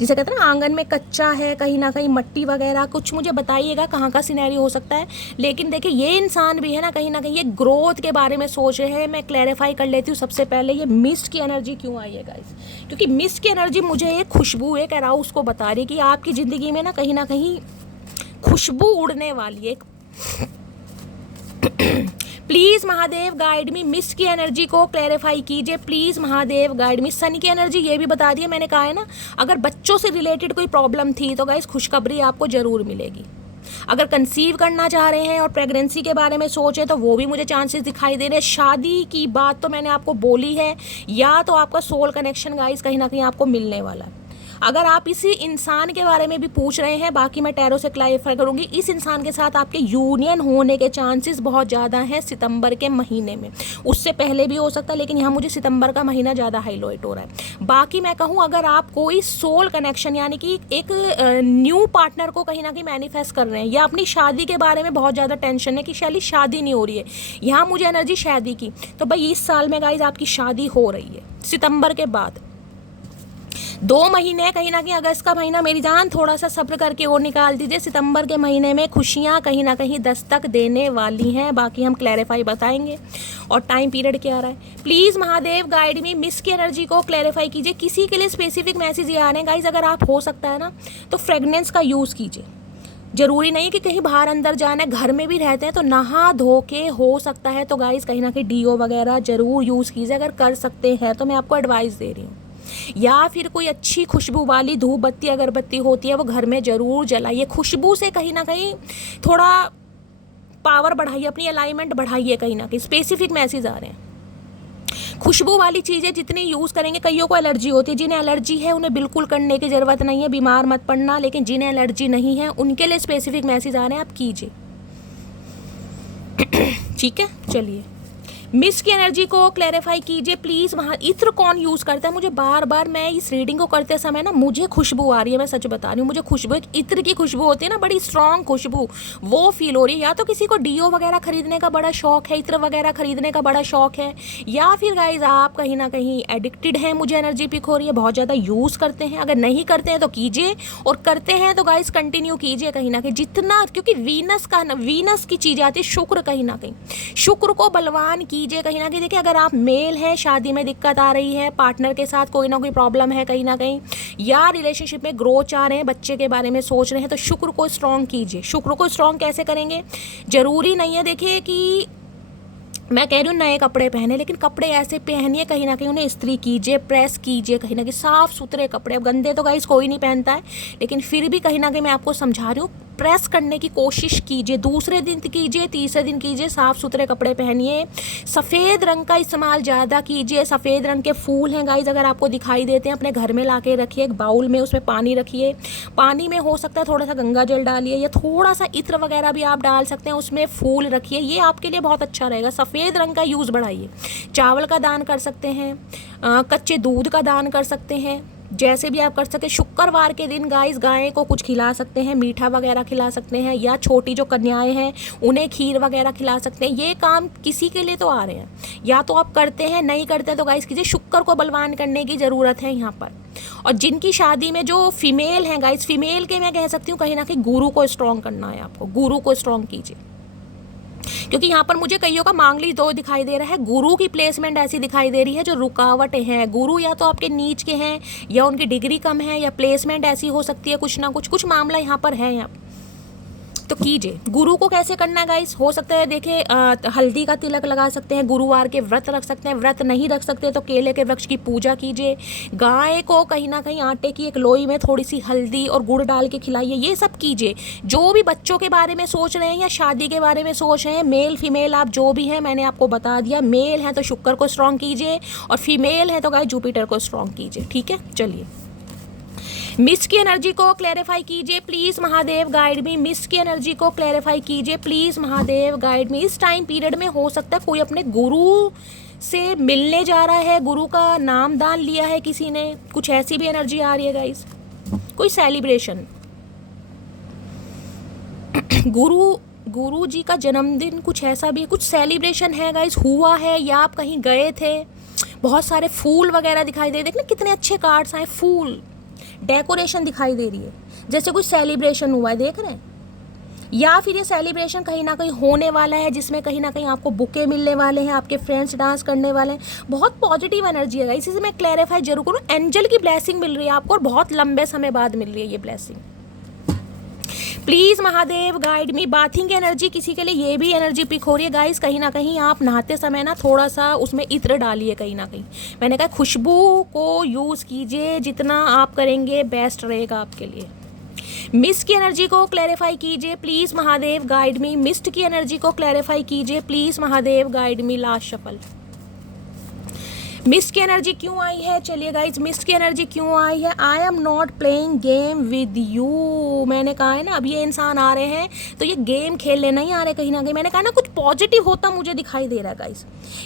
जिसे कहते हैं ना आंगन में कच्चा है, कहीं ना कहीं मट्टी वगैरह। कुछ मुझे बताइएगा कहाँ का सिनेरियो हो सकता है। लेकिन देखिए ये इंसान भी है ना कहीं ये ग्रोथ के बारे में सोच रहे हैं। मैं क्लैरिफाई कर लेती हूँ सबसे पहले, ये मिस्ट की एनर्जी क्यों आई है गाइस, क्योंकि मिस्ट की एनर्जी मुझे एक खुशबू, एक अराउस को बता रही है कि आपकी ज़िंदगी में ना कहीं खुशबू उड़ने वाली है। Please Mahadev guide me, mist की एनर्जी को क्लैरिफाई कीजिए प्लीज़ महादेव गाइड मी। सन की एनर्जी ये भी बता दी है, मैंने कहा है ना, अगर बच्चों से रिलेटेड कोई प्रॉब्लम थी तो गाइस खुशखबरी आपको ज़रूर मिलेगी। अगर कंसीव करना चाह रहे हैं और प्रेगनेंसी के बारे में सोचें तो वो भी मुझे चांसेस दिखाई दे रहे हैं। शादी की बात तो मैंने आपको बोली है, या तो आपका सोल कनेक्शन गाइस कहीं ना कहीं आपको मिलने वाला है। अगर आप इसी इंसान के बारे में भी पूछ रहे हैं, बाकी मैं टैरो से क्लैरिफाई करूंगी, इस इंसान के साथ आपके यूनियन होने के चांसेस बहुत ज़्यादा हैं सितंबर के महीने में। उससे पहले भी हो सकता है, लेकिन यहाँ मुझे सितंबर का महीना ज़्यादा हाईलाइट हो रहा है। बाकी मैं कहूँ, अगर आप कोई सोल कनेक्शन यानी कि एक न्यू पार्टनर को कहीं ना कहीं मैनिफेस्ट कर रहे हैं, या अपनी शादी के बारे में बहुत ज़्यादा टेंशन है कि शैली शादी नहीं हो रही है, यहाँ मुझे एनर्जी शादी की, तो भाई इस साल में गाइज आपकी शादी हो रही है सितंबर के बाद। 2 महीने कहीं ना कहीं, अगस्त का महीना मेरी जान थोड़ा सा सब्र करके और निकाल दीजिए। सितंबर के महीने में खुशियाँ कहीं ना कहीं दस्तक देने वाली हैं, बाकी हम क्लैरिफाई बताएंगे। और टाइम पीरियड क्या रहा है, please Mahadev guide me, miss की एनर्जी को क्लैरिफाई कीजिए। किसी के लिए स्पेसिफिक मैसेज ये आ रहे हैं गाइज, अगर आप हो सकता है ना तो फ्रेगनेंस का यूज़ कीजिए। ज़रूरी नहीं कि कहीं बाहर अंदर जाना है, घर में भी रहते हैं तो नहा धो के हो सकता है तो गाइज कहीं ना कहीं डीओ वगैरह ज़रूर यूज़ कीजिए। अगर कर सकते हैं तो मैं आपको एडवाइस दे रही हूँ। या फिर कोई अच्छी खुशबू वाली धूप बत्ती अगरबत्ती होती है वो घर में ज़रूर जलाइए। खुशबू से कहीं ना कहीं थोड़ा पावर बढ़ाइए, अपनी अलाइनमेंट बढ़ाइए। कहीं ना कहीं स्पेसिफिक मैसेज आ रहे हैं। खुशबू वाली चीज़ें जितनी यूज़ करेंगे, कईयों को एलर्जी होती है, जिन्हें एलर्जी है उन्हें बिल्कुल करने की ज़रूरत नहीं है, बीमार मत पड़ना। लेकिन जिन्हें एलर्जी नहीं है उनके लिए स्पेसिफिक मैसेज आ रहे हैं, आप कीजिए। ठीक है, चलिए मिस की एनर्जी को क्लैरिफाई कीजिए प्लीज़। वहाँ इत्र कौन यूज़ करता है, मुझे बार बार मैं इस रीडिंग को करते समय ना मुझे खुशबू आ रही है, मैं सच बता रही हूँ, मुझे खुशबू, एक इत्र की खुशबू होती है ना, बड़ी स्ट्रॉन्ग खुशबू, वो फील हो रही है। या तो किसी को डीओ वगैरह खरीदने का बड़ा शौक है, इत्र वगैरह खरीदने का बड़ा शौक है, या फिर गाइज आप कहीं ना कहीं एडिक्टेड हैं, मुझे एनर्जी पिक हो रही है, बहुत ज़्यादा यूज़ करते हैं। अगर नहीं करते हैं तो कीजिए, और करते हैं तो गाइज कंटिन्यू कीजिए कहीं ना कहीं जितना, क्योंकि वीनस की चीज़ आती है, शुक्र, कहीं ना कहीं शुक्र को बलवान कीजिए कहीं ना कहीं। देखिए अगर आप मेल हैं, शादी में दिक्कत आ रही है, पार्टनर के साथ कोई ना कोई प्रॉब्लम है कहीं ना कहीं, या रिलेशनशिप में ग्रो चाह रहे हैं, बच्चे के बारे में सोच रहे हैं, तो शुक्र को स्ट्रॉन्ग कीजिए। शुक्र को स्ट्रॉन्ग कैसे करेंगे, ज़रूरी नहीं है देखिए कि मैं कह रही हूँ नए कपड़े पहने, लेकिन कपड़े ऐसे पहनिए कहीं ना कहीं उन्हें इस्त्री कीजिए, प्रेस कीजिए, कहीं ना कहीं साफ़ सुथरे कपड़े। अब गंदे तो गाइस कोई नहीं पहनता है, लेकिन फिर भी कहीं ना कहीं मैं आपको समझा रही हूँ, इम्प्रेस करने की कोशिश कीजिए। दूसरे दिन कीजिए, तीसरे दिन कीजिए, साफ़ सुथरे कपड़े पहनिए, सफ़ेद रंग का इस्तेमाल ज़्यादा कीजिए। सफ़ेद रंग के फूल हैं गाइज, अगर आपको दिखाई देते हैं अपने घर में ला के रखिए, एक बाउल में उसमें पानी रखिए, पानी में हो सकता है थोड़ा सा गंगा जल डालिए या थोड़ा सा इत्र वगैरह भी आप डाल सकते हैं, उसमें फूल रखिए, ये आपके लिए बहुत अच्छा रहेगा। सफ़ेद रंग का यूज़ बढ़ाइए। चावल का दान कर सकते हैं, कच्चे दूध का दान कर सकते हैं, जैसे भी आप कर सकते हैं। शुक्रवार के दिन गाइस गाय को कुछ खिला सकते हैं, मीठा वगैरह खिला सकते हैं, या छोटी जो कन्याएं हैं उन्हें खीर वगैरह खिला सकते हैं। ये काम किसी के लिए तो आ रहे हैं, या तो आप करते हैं, नहीं करते तो गाइस कीजिए। शुक्र को बलवान करने की ज़रूरत है यहाँ पर। और जिनकी शादी में जो फीमेल हैं गाइस, फीमेल के मैं कह सकती हूँ कहीं ना कहीं गुरु को स्ट्रॉन्ग करना है आपको, गुरु को स्ट्रॉन्ग कीजिए, क्योंकि यहाँ पर मुझे कईयों का मांगलिक दो दिखाई दे रहा है। गुरु की प्लेसमेंट ऐसी दिखाई दे रही है जो रुकावटें हैं। गुरु या तो आपके नीच के हैं, या उनकी डिग्री कम है, या प्लेसमेंट ऐसी हो सकती है, कुछ ना कुछ मामला यहाँ पर है। यहाँ तो कीजिए। गुरु को कैसे करना है गाइस, हो सकता है देखिए हल्दी का तिलक लगा सकते हैं, गुरुवार के व्रत रख सकते हैं, व्रत नहीं रख सकते तो केले के वृक्ष की पूजा कीजिए। गाय को कहीं ना कहीं आटे की एक लोई में थोड़ी सी हल्दी और गुड़ डाल के खिलाइए, ये सब कीजिए। जो भी बच्चों के बारे में सोच रहे हैं या शादी के बारे में सोच रहे हैं, मेल फीमेल आप जो भी हैं, मैंने आपको बता दिया। मेल हैं तो शुक्र को स्ट्रॉन्ग कीजिए, और फीमेल हैं तो गाइस जुपिटर को स्ट्रॉन्ग कीजिए। ठीक है, चलिए। मिस की एनर्जी को क्लैरिफाई कीजिए please Mahadev guide me. Miss की एनर्जी को क्लैरिफाई कीजिए प्लीज़ महादेव गाइड मी। इस टाइम पीरियड में हो सकता है कोई अपने गुरु से मिलने जा रहा है, गुरु का नाम दान लिया है किसी ने, कुछ ऐसी भी एनर्जी आ रही है गाइस। कोई सेलिब्रेशन, गुरु जी का जन्मदिन, कुछ ऐसा भी, कुछ सेलिब्रेशन है गाइस, हुआ है, या आप कहीं गए थे। बहुत सारे फूल वगैरह दिखाई दे, देखना कितने अच्छे कार्ड्स आए, फूल डेकोरेशन दिखाई दे रही है, जैसे कुछ सेलिब्रेशन हुआ है, देख रहे हैं। या फिर ये सेलिब्रेशन कहीं ना कहीं होने वाला है, जिसमें कहीं ना कहीं आपको बुके मिलने वाले हैं, आपके फ्रेंड्स डांस करने वाले हैं। बहुत पॉजिटिव एनर्जी है, इसी से मैं क्लैरिफाई जरूर करूँ। एंजल की ब्लेसिंग मिल रही है आपको, और बहुत लंबे समय बाद मिल रही है ये blessing. Please Mahadev guide me. Bathing की एनर्जी किसी के लिए ये भी एनर्जी पिक हो रही है गाइस। कहीं ना कहीं आप नहाते समय ना थोड़ा सा उसमें इत्र डालिए, कहीं ना कहीं मैंने कहा खुशबू को यूज़ कीजिए, जितना आप करेंगे बेस्ट रहेगा आपके लिए। मिस्ट की एनर्जी को क्लैरिफाई कीजिए please Mahadev guide me. Mist की एनर्जी को क्लैरिफाई कीजिए please Mahadev guide me. Last shuffle. Mist की एनर्जी क्यों आई है, चलिए गाइज, मिस्ट की एनर्जी क्यों आई है। I am not playing game with you. मैंने कहा है ना, अब ये इंसान आ रहे हैं तो ये गेम खेलने नहीं आ रहे कहीं ना कहीं। मैंने कहा ना कुछ पॉजिटिव होता मुझे दिखाई दे रहा है गाइज।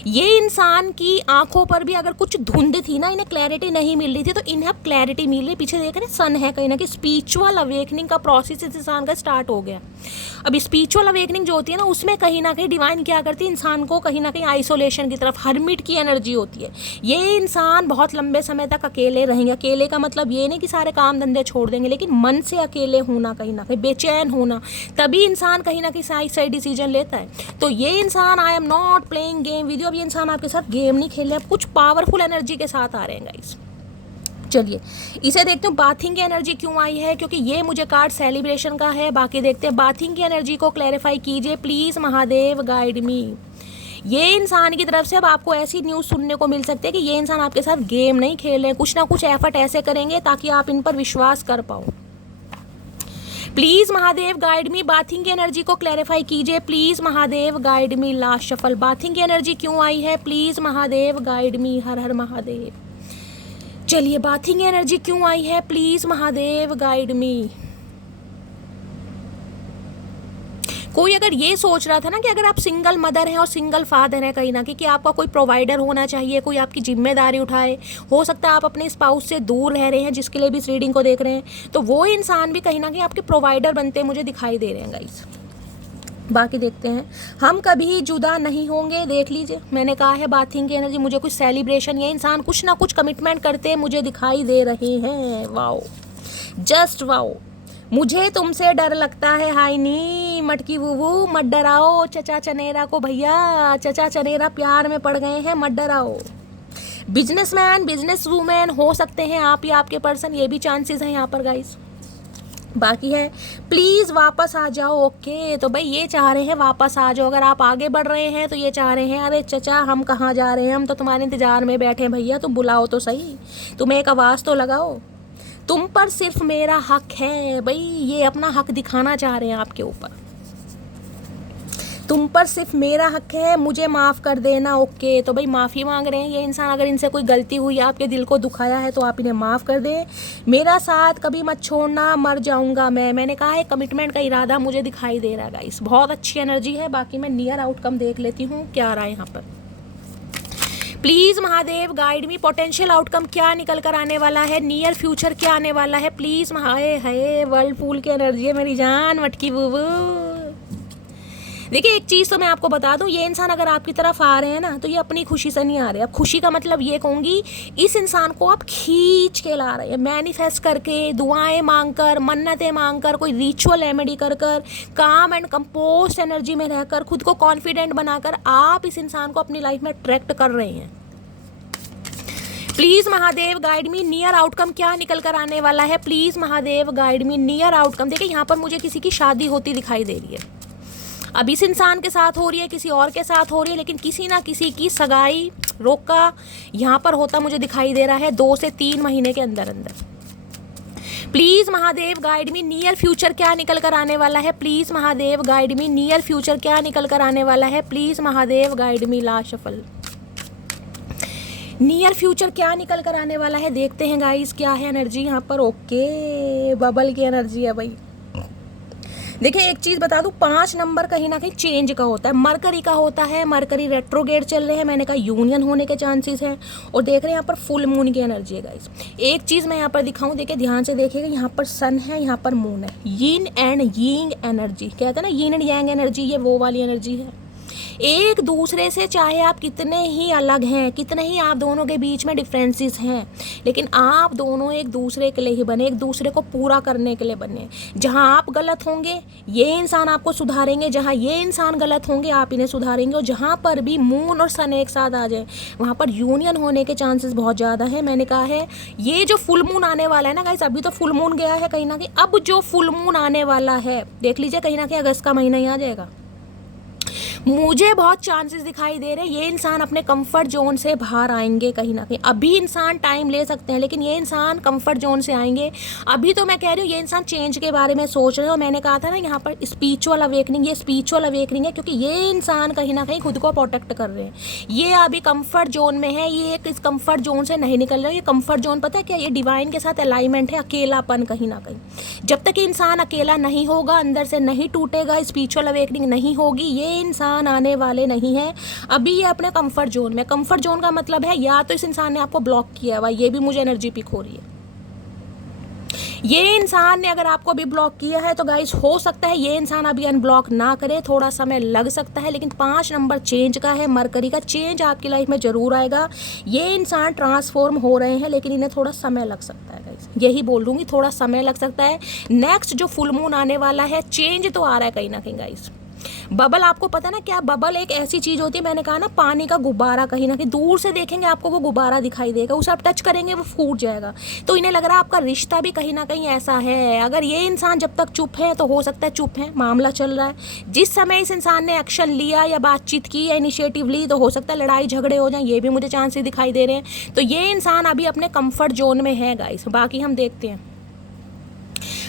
ये इंसान की आंखों पर भी अगर कुछ धुंध थी ना, इन्हें क्लैरिटी नहीं मिल रही थी, तो इन्हें अब क्लैरिटी मिल रही। पीछे देख रहे हैं सन है, कहीं ना कहीं स्पिरिचुअल अवेकनिंग का प्रोसेस इस इंसान का स्टार्ट हो गया। अब स्पिरिचुअल अवेकनिंग जो होती है ना, उसमें कहीं ना कहीं डिवाइन क्या करती है, इंसान को कहीं ना कहीं आइसोलेशन की तरफ, हर्मिट की एनर्जी होती है। ये इंसान बहुत लंबे समय तक अकेले रहेंगे। अकेले का मतलब ये नहीं कि सारे काम धंधे छोड़ देंगे, लेकिन मन से अकेले होना, कहीं ना कहीं बेचैन होना, तभी इंसान कहीं ना कहीं सही डिसीजन लेता है। तो ये इंसान, I am not playing game with you, अब ये इंसान आपके साथ गेम नहीं खेल रहे, अब कुछ पावरफुल एनर्जी के साथ आ रहे हैं गाइस। चलिए इसे देखते हूँ बाथिंग की एनर्जी क्यों आई है, क्योंकि ये मुझे कार्ड सेलिब्रेशन का है। बाकी देखते हैं बाथिंग की एनर्जी को क्लैरिफाई कीजिए प्लीज़ महादेव गाइड मी। ये इंसान की तरफ से अब आपको ऐसी न्यूज़ सुनने को मिल सकती है कि ये इंसान आपके साथ गेम नहीं खेल रहे हैं, कुछ ना कुछ एफर्ट ऐसे करेंगे ताकि आप इन पर विश्वास कर पाओ। Please Mahadev guide me. Bathing की एनर्जी को क्लैरिफाई कीजिए please Mahadev guide me. Last shuffle. Bathing की एनर्जी क्यों आई है, प्लीज़ महादेव गाइड मी। हर हर महादेव। चलिए बाथिंग की एनर्जी क्यों आई है, प्लीज़ महादेव गाइड मी। कोई अगर ये सोच रहा था ना कि अगर आप सिंगल मदर हैं और सिंगल फादर हैं कहीं ना कि आपका कोई प्रोवाइडर होना चाहिए, कोई आपकी जिम्मेदारी उठाए, हो सकता है आप अपने स्पाउस से दूर रह रहे हैं, जिसके लिए भी इस रीडिंग को देख रहे हैं, तो वो इंसान भी कहीं ना कहीं आपके प्रोवाइडर बनते मुझे दिखाई दे रहे हैं गाइस। बाकी देखते हैं, हम कभी जुदा नहीं होंगे। देख लीजिए, मैंने कहा है बाथिंग की एनर्जी, मुझे कुछ सेलिब्रेशन, ये इंसान कुछ ना कुछ कमिटमेंट करते हैं मुझे दिखाई दे रहे हैं। Wow, just wow. मुझे तुमसे डर लगता है, हाय नी मटकी वूवू, मत डराओ चचा चनेरा को भैया, चचा चनेरा प्यार में पड़ गए हैं, मत डराओ। बिजनेसमैन, बिजनेस वूमेन हो सकते हैं आप या आपके पर्सन, ये भी चांसेस हैं यहाँ पर गाइस। बाकी है प्लीज़ वापस आ जाओ। ओके, तो भाई ये चाह रहे हैं वापस आ जाओ। अगर आप आगे बढ़ रहे हैं तो ये चाह रहे हैं, अरे चचा हम कहाँ जा रहे हैं, हम तो तुम्हारे इंतज़ार में बैठे हैं भैया, तुम बुलाओ तो सही, तुम एक आवाज़ तो लगाओ। तुम पर सिर्फ मेरा हक है। भाई ये अपना हक दिखाना चाह रहे हैं आपके ऊपर। तुम पर सिर्फ मेरा हक है, मुझे माफ़ कर देना। ओके, तो भाई माफ़ी मांग रहे हैं ये इंसान। अगर इनसे कोई गलती हुई, आपके दिल को दुखाया है, तो आप इन्हें माफ़ कर दें। मेरा साथ कभी मत छोड़ना, मर जाऊंगा मैंने कहा है कमिटमेंट का इरादा मुझे दिखाई दे रहा है गाइस। बहुत अच्छी एनर्जी है। बाकी मैं नियर आउटकम देख लेती हूँ क्या आ रहा है यहाँ पर। Please Mahadev guide me, potential outcome क्या निकल कर आने वाला है, नियर फ्यूचर क्या आने वाला है प्लीज़। हाय वर्ल्ड पूल की एनर्जी है मेरी जान मटकी बूबू। देखिए एक चीज़ तो मैं आपको बता दूं, ये इंसान अगर आपकी तरफ आ रहे हैं ना, तो ये अपनी खुशी से नहीं आ रहे। अब खुशी का मतलब ये कहूँगी, इस इंसान को आप खींच के ला रहे हैं, मैनिफेस्ट करके, दुआएं मांगकर, मन्नतें मांगकर, कोई रिचुअल रेमेडी कर कर, काम एंड कंपोस्ट एनर्जी में रहकर, खुद को कॉन्फिडेंट बनाकर आप इस इंसान को अपनी लाइफ में अट्रैक्ट कर रहे हैं। Please Mahadev guide me, near outcome क्या निकल कर आने वाला है please Mahadev guide me, near outcome. देखिए यहाँ पर मुझे किसी की शादी होती दिखाई दे रही है। अब इस इंसान के साथ हो रही है, किसी और के साथ हो रही है, लेकिन किसी ना किसी की सगाई रोका यहाँ पर होता मुझे दिखाई दे रहा है 2 से 3 महीने के अंदर अंदर। Please Mahadev guide me, near future क्या निकल कर आने वाला है please Mahadev guide me, near future क्या निकल कर आने वाला है please Mahadev guide me. Last shuffle, near future क्या निकल कर आने वाला है, देखते हैं गाइस क्या है एनर्जी यहाँ पर। ओके, बबल की एनर्जी है भाई। देखिए एक चीज़ बता दूं, 5 नंबर कहीं ना कहीं चेंज का होता है, मरकरी का होता है। मरकरी रेट्रोगेट चल रहे हैं, मैंने कहा यूनियन होने के चांसेस हैं। और देख रहे हैं यहाँ पर फुल मून की एनर्जी है गाइस। एक चीज़ मैं यहाँ पर दिखाऊं, देखिए ध्यान से देखिएगा, यहाँ पर सन है, यहाँ पर मून है। यिन एंड यिंग एनर्जी कहते हैं ना, यिन एंड यांग एनर्जी, ये वो वाली एनर्जी है। एक दूसरे से चाहे आप कितने ही अलग हैं, कितने ही आप दोनों के बीच में डिफरेंसेस हैं, लेकिन आप दोनों एक दूसरे के लिए ही बने, एक दूसरे को पूरा करने के लिए बने। जहां आप गलत होंगे ये इंसान आपको सुधारेंगे, जहां ये इंसान गलत होंगे आप इन्हें सुधारेंगे। और जहां पर भी मून और सन एक साथ आ जाए वहां पर यूनियन होने के चांसेस बहुत ज़्यादा है। मैंने कहा है ये जो फुल मून आने वाला है ना गाइस, अभी तो फुल मून गया है कहीं ना कहीं, अब जो फुल मून आने वाला है देख लीजिए, कहीं ना कहीं अगस्त का महीना ही आ जाएगा। मुझे बहुत चांसेस दिखाई दे रहे हैं ये इंसान अपने कंफर्ट जोन से बाहर आएंगे कहीं ना कहीं। अभी इंसान टाइम ले सकते हैं, लेकिन ये इंसान कंफर्ट जोन से आएंगे। अभी तो मैं कह रही हूँ ये इंसान चेंज के बारे में सोच रहे हैं। और मैंने कहा था ना यहाँ पर स्पिरिचुअल अवेकनिंग, ये स्पिरिचुअल अवेकनिंग है, क्योंकि ये इंसान कहीं ना कहीं खुद को प्रोटेक्ट कर रहे हैं। ये अभी कंफर्ट जोन में है, ये इस कंफर्ट जोन से नहीं निकल रहे। ये कंफर्ट जोन पता है क्या, ये डिवाइन के साथ अलाइनमेंट है, अकेलापन कहीं ना कहीं। जब तक इंसान अकेला नहीं होगा, अंदर से नहीं टूटेगा, स्पिरिचुअल अवेकनिंग नहीं होगी, ये इंसान आने वाले नहीं है। अभी ये अपने कंफर्ट जोन में, कंफर्ट जोन का मतलब है या तो इस इंसान ने आपको ब्लॉक किया हुआ, ये भी मुझे एनर्जी पिक हो रही है। ये इंसान ने अगर आपको अभी ब्लॉक किया है तो गाइस हो सकता है ये इंसान अभी अनब्लॉक ना करे, थोड़ा समय लग सकता है। लेकिन 5 नंबर चेंज का है, मरकरी का चेंज आपकी लाइफ में जरूर आएगा। ये इंसान ट्रांसफॉर्म हो रहे हैं, लेकिन इन्हें थोड़ा समय लग सकता है गाइस, यही बोल दूंगी, थोड़ा समय लग सकता है। नेक्स्ट जो फुल मून आने वाला है, चेंज तो आ रहा है कहीं ना कहीं गाइस। बबल आपको पता ना क्या, बबल एक ऐसी चीज़ होती है, मैंने कहा ना पानी का गुब्बारा, कहीं ना कहीं दूर से देखेंगे आपको वो गुब्बारा दिखाई देगा, उसे आप टच करेंगे वो फूट जाएगा। तो इन्हें लग रहा है आपका रिश्ता भी कहीं ना कहीं ऐसा है। अगर ये इंसान जब तक चुप है तो हो सकता है चुप है, मामला चल रहा है। जिस समय इस इंसान ने एक्शन लिया या बातचीत की या इनिशिएटिव ली तो हो सकता है लड़ाई झगड़े हो जाए, ये भी मुझे चांसेस दिखाई दे रहे हैं। तो ये इंसान अभी अपने कंफर्ट जोन में है गाइस। बाकी हम देखते हैं।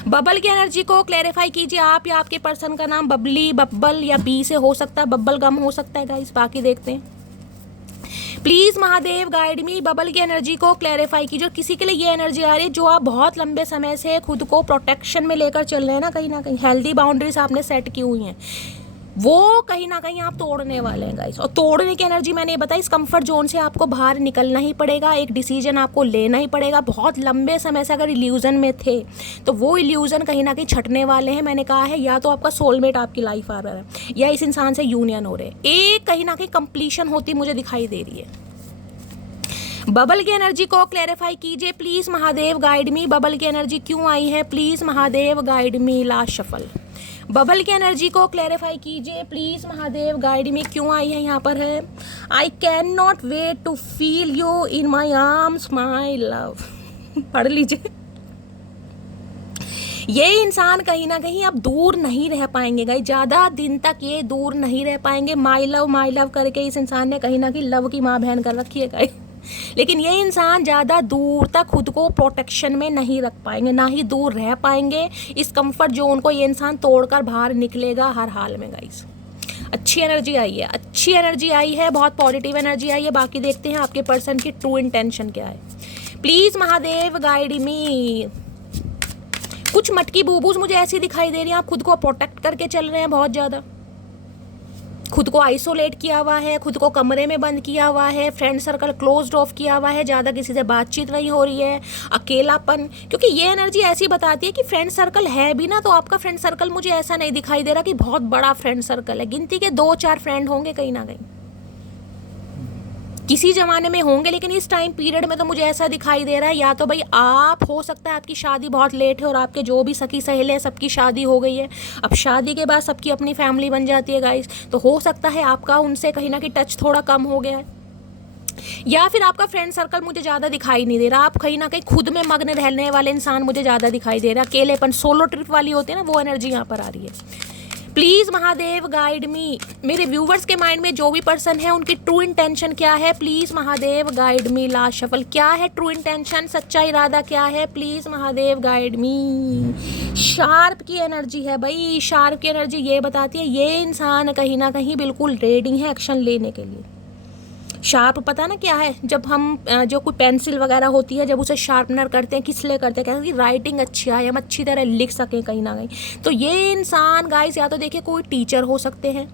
बबल की एनर्जी को क्लैरिफाई कीजिए आप या आपके पर्सन का नाम बबली, बब्बल या बी से हो सकता है, बब्बल गम हो सकता है गाइस। बाकी देखते हैं। Please Mahadev guide me, bubble की एनर्जी को क्लैरिफाई कीजिए। किसी के लिए ये एनर्जी आ रही है जो आप बहुत लंबे समय से खुद को प्रोटेक्शन में लेकर चल रहे हैं ना, कहीं ना कहीं हेल्दी बाउंड्रीज आपने सेट की हुई हैं, वो कहीं ना कहीं आप तोड़ने वाले हैं गाइस। और तोड़ने की एनर्जी मैंने ये बताई, इस कंफर्ट जोन से आपको बाहर निकलना ही पड़ेगा, एक डिसीजन आपको लेना ही पड़ेगा। बहुत लंबे समय से अगर इल्यूजन में थे तो वो इल्यूजन कहीं ना कहीं छटने वाले हैं। मैंने कहा है या तो आपका सोलमेट आपकी लाइफ आ रहा है या इस इंसान से यूनियन हो रहे हैं, एक कहीं ना कहीं कंप्लीशन होती मुझे दिखाई दे रही है। बबल की एनर्जी को क्लैरिफाई कीजिए please Mahadev guide me, bubble की एनर्जी क्यों आई है please Mahadev guide me. Last shuffle, bubble की एनर्जी को क्लैरिफाई कीजिए प्लीज़ महादेव गाइड मी, क्यों आई है यहाँ पर है। I can not wait to feel you in my arms my love. पढ़ लीजिए। ये इंसान कहीं ना कहीं अब दूर नहीं रह पाएंगे गाइस, ज़्यादा दिन तक ये दूर नहीं रह पाएंगे। माई लव करके इस इंसान ने कहीं ना कहीं लव की माँ बहन कर रखी है गाइस। लेकिन ये इंसान ज़्यादा दूर तक खुद को प्रोटेक्शन में नहीं रख पाएंगे, ना ही दूर रह पाएंगे। इस कंफर्ट जोन को ये इंसान तोड़कर बाहर निकलेगा हर हाल में गाइस। अच्छी एनर्जी आई है, अच्छी एनर्जी आई है, बहुत पॉजिटिव एनर्जी आई है। बाकी देखते हैं आपके पर्सन की ट्रू इंटेंशन क्या है। प्लीज़ महादेव गाइड मी। कुछ मटकी बूबूज मुझे ऐसी दिखाई दे रही है, आप खुद को प्रोटेक्ट करके चल रहे हैं बहुत ज़्यादा, खुद को आइसोलेट किया हुआ है, खुद को कमरे में बंद किया हुआ है, फ्रेंड सर्कल क्लोज्ड ऑफ किया हुआ है, ज़्यादा किसी से बातचीत नहीं हो रही है, अकेलापन। क्योंकि ये एनर्जी ऐसी बताती है कि फ्रेंड सर्कल है भी ना, तो आपका फ्रेंड सर्कल मुझे ऐसा नहीं दिखाई दे रहा कि बहुत बड़ा फ्रेंड सर्कल है। गिनती के 2-4 फ्रेंड होंगे कहीं ना कहीं, किसी ज़माने में होंगे, लेकिन इस टाइम पीरियड में तो मुझे ऐसा दिखाई दे रहा है या तो भाई आप, हो सकता है आपकी शादी बहुत लेट है और आपके जो भी सखी सहेले हैं सबकी शादी हो गई है। अब शादी के बाद सबकी अपनी फैमिली बन जाती है गाइस, तो हो सकता है आपका उनसे कहीं ना कहीं टच थोड़ा कम हो गया है, या फिर आपका फ्रेंड सर्कल मुझे ज़्यादा दिखाई नहीं दे रहा। आप कहीं ना कहीं खुद में मग्न रहने वाले इंसान मुझे ज़्यादा दिखाई दे रहा है। अकेलेपन, सोलो ट्रिप वाली होती है ना, वो एनर्जी यहाँ पर आ रही है। प्लीज़ महादेव गाइड मी। मेरे व्यूवर्स के माइंड में जो भी पर्सन है उनकी ट्रू इंटेंशन क्या है, please Mahadev guide me. Last shuffle, क्या है ट्रू इंटेंशन, सच्चा इरादा क्या है, please Mahadev guide me. Sharp की एनर्जी है भाई, शार्प की एनर्जी ये बताती है ये इंसान कहीं ना कहीं बिल्कुल रेडी है एक्शन लेने के लिए। शार्प पता ना क्या है, जब हम जो कोई पेंसिल वगैरह होती है जब उसे शार्पनर करते हैं, किस लिए करते हैं, कहते हैं कि राइटिंग अच्छी आए, हम अच्छी तरह लिख सकें कहीं ना कहीं। तो ये इंसान गाइस या तो देखिए कोई टीचर हो सकते हैं,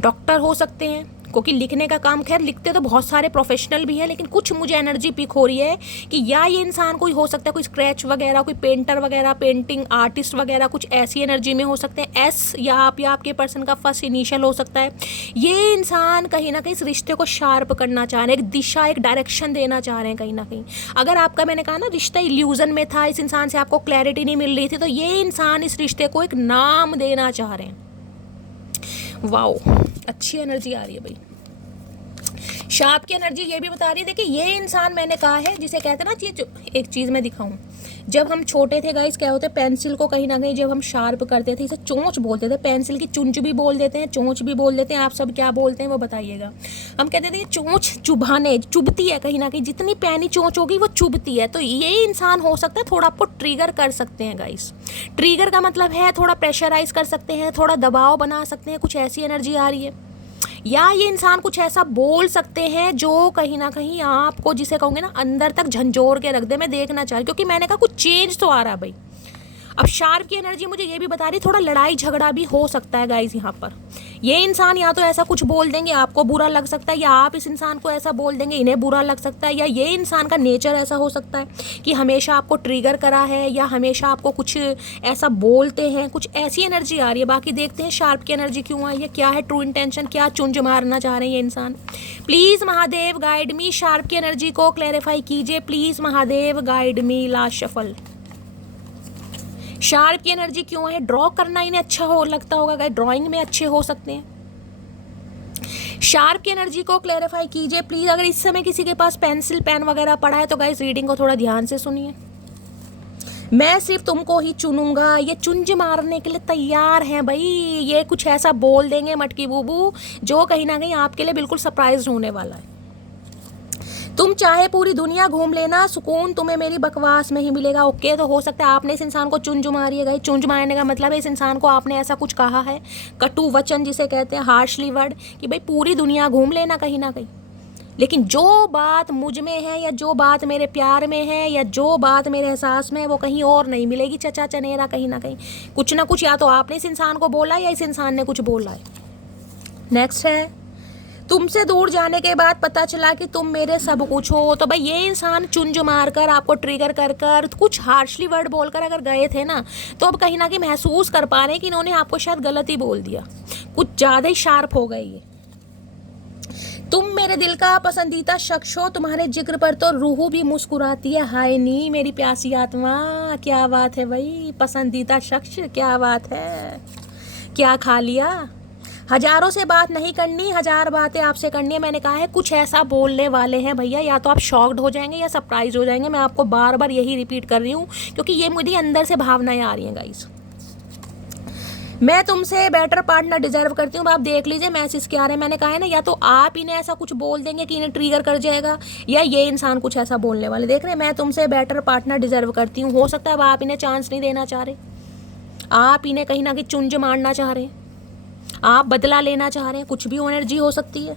डॉक्टर हो सकते हैं, क्योंकि लिखने का काम, खैर लिखते तो बहुत सारे प्रोफेशनल भी हैं, लेकिन कुछ मुझे एनर्जी पिक हो रही है कि या ये इंसान कोई हो सकता है, कोई स्क्रैच वगैरह, कोई पेंटर वगैरह, पेंटिंग आर्टिस्ट वगैरह, कुछ ऐसी एनर्जी में हो सकते हैं। एस या आप या आपके पर्सन का फर्स्ट इनिशियल हो सकता है। ये इंसान कहीं ना कहीं इस रिश्ते को शार्प करना चाह रहे हैं, एक दिशा, एक डायरेक्शन देना चाह रहे हैं कहीं ना कहीं। अगर आपका, मैंने कहा ना, रिश्ता इल्यूजन में था, इस इंसान से आपको क्लैरिटी नहीं मिल रही थी, तो ये इंसान इस रिश्ते को एक नाम देना चाह रहे हैं। वाओ, अच्छी एनर्जी आ रही है भाई। शार्प की एनर्जी ये भी बता रही है, देखिए ये इंसान, मैंने कहा है जिसे कहते हैं ना, एक चीज़ मैं दिखाऊं, जब हम छोटे थे गाइस क्या होते, पेंसिल को कहीं ना कहीं जब हम शार्प करते थे, इसे चोंच बोलते थे, पेंसिल की चुंच भी बोल देते हैं, चोंच भी बोल देते हैं, आप सब क्या बोलते हैं वो बताइएगा। हम कहते थे चोंच चुभाने, चुभती है कहीं ना कहीं, जितनी पैनी चोंच होगी वो चुभती है। तो ये इंसान हो सकता है थोड़ा आपको ट्रिगर कर सकते हैं गाइस। ट्रिगर का मतलब है थोड़ा प्रेशराइज कर सकते हैं, थोड़ा दबाव बना सकते हैं, कुछ ऐसी एनर्जी आ रही है। या ये इंसान कुछ ऐसा बोल सकते हैं जो कहीं ना कहीं आपको, जिसे कहूँगे ना, अंदर तक झंझोर के रख दे। मैं देखना चाह रही, क्योंकि मैंने कहा कुछ चेंज तो आ रहा है भाई। अब शार्प की एनर्जी मुझे ये भी बता रही, थोड़ा लड़ाई झगड़ा भी हो सकता है गाइस यहाँ पर। ये इंसान या तो ऐसा कुछ बोल देंगे, आपको बुरा लग सकता है, या आप इस इंसान को ऐसा बोल देंगे, इन्हें बुरा लग सकता है। या ये इंसान का नेचर ऐसा हो सकता है कि हमेशा आपको ट्रिगर करा है, या हमेशा आपको कुछ ऐसा बोलते हैं, कुछ ऐसी एनर्जी आ रही है। बाकी देखते हैं शार्प की एनर्जी क्यों आई है, क्या है ट्रू इंटेंशन, क्या चुंझ मारना चाह रहे हैं ये इंसान। Please Mahadev guide me, sharp की एनर्जी को क्लैरिफाई कीजिए, please Mahadev guide me. Last shuffle, sharp की एनर्जी क्यों है, ड्रॉ करना इन्हें अच्छा हो लगता होगा गाइस, ड्राइंग में अच्छे हो सकते हैं। शार्प की एनर्जी को क्लैरिफाई कीजिए प्लीज। अगर इस समय किसी के पास पेंसिल पेन वगैरह पड़ा है तो गाइस रीडिंग को थोड़ा ध्यान से सुनिए। मैं सिर्फ तुमको ही चुनूंगा, ये चुंझ मारने के लिए तैयार हैं भाई। ये कुछ ऐसा बोल देंगे मटकी बूबू जो कहीं ना कहीं आपके लिए बिल्कुल सरप्राइज होने वाला है। तुम चाहे पूरी दुनिया घूम लेना, सुकून तुम्हें मेरी बकवास में ही मिलेगा। ओके, तो हो सकता है आपने इस इंसान को चुंझ मारी है। चुंझ मारने का मतलब है इस इंसान को आपने ऐसा कुछ कहा है, कटु वचन जिसे कहते हैं, हार्शली वर्ड, कि भाई पूरी दुनिया घूम लेना कहीं ना कहीं। लेकिन जो बात मुझ में है, या जो बात मेरे प्यार में है, या जो बात मेरे एहसास में है, वो कहीं और नहीं मिलेगी चचा चनेरा। कहीं ना कहीं कुछ ना कुछ या तो आपने इस इंसान को बोला या इस इंसान ने कुछ बोला है। नेक्स्ट है, तुमसे दूर जाने के बाद पता चला कि तुम मेरे सब कुछ हो। तो भाई ये इंसान चुंझ मारकर, आपको ट्रिगर कर कर, कुछ हार्शली वर्ड बोलकर अगर गए थे ना, तो अब कहीं ना कहीं महसूस कर पा रहे हैं कि इन्होंने आपको शायद गलत ही बोल दिया, कुछ ज़्यादा ही शार्प हो गए ये। तुम मेरे दिल का पसंदीदा शख्स हो, तुम्हारे जिक्र पर तो रूह भी मुस्कुराती है। हाय नी मेरी प्यासी आत्मा, क्या बात है भाई, पसंदीदा शख्स, क्या बात है, क्या खा लिया। हजारों से बात नहीं करनी, हजार बातें आपसे करनी है। मैंने कहा है कुछ ऐसा बोलने वाले हैं भैया, या तो आप शॉक्ड हो जाएंगे या सरप्राइज हो जाएंगे। मैं आपको बार बार यही रिपीट कर रही हूँ क्योंकि ये मुझे अंदर से भावनाएं आ रही हैं गाइस। मैं तुमसे बेटर पार्टनर डिजर्व करती हूँ। आप देख लीजिए मैसेज क्या आ रहे हैं। मैंने कहा है ना, या तो आप इन्हें ऐसा कुछ बोल देंगे कि इन्हें ट्रिगर कर जाएगा, या ये इंसान कुछ ऐसा बोलने वाले। देख रहे हैं, मैं तुमसे बेटर पार्टनर डिजर्व करती हूँ। हो सकता है अब आप इन्हें चांस नहीं देना चाह रहे, आप इन्हें कहीं ना कहीं चुंज मारना चाह रहे हैं, आप बदला लेना चाह रहे हैं, कुछ भी एनर्जी हो सकती है।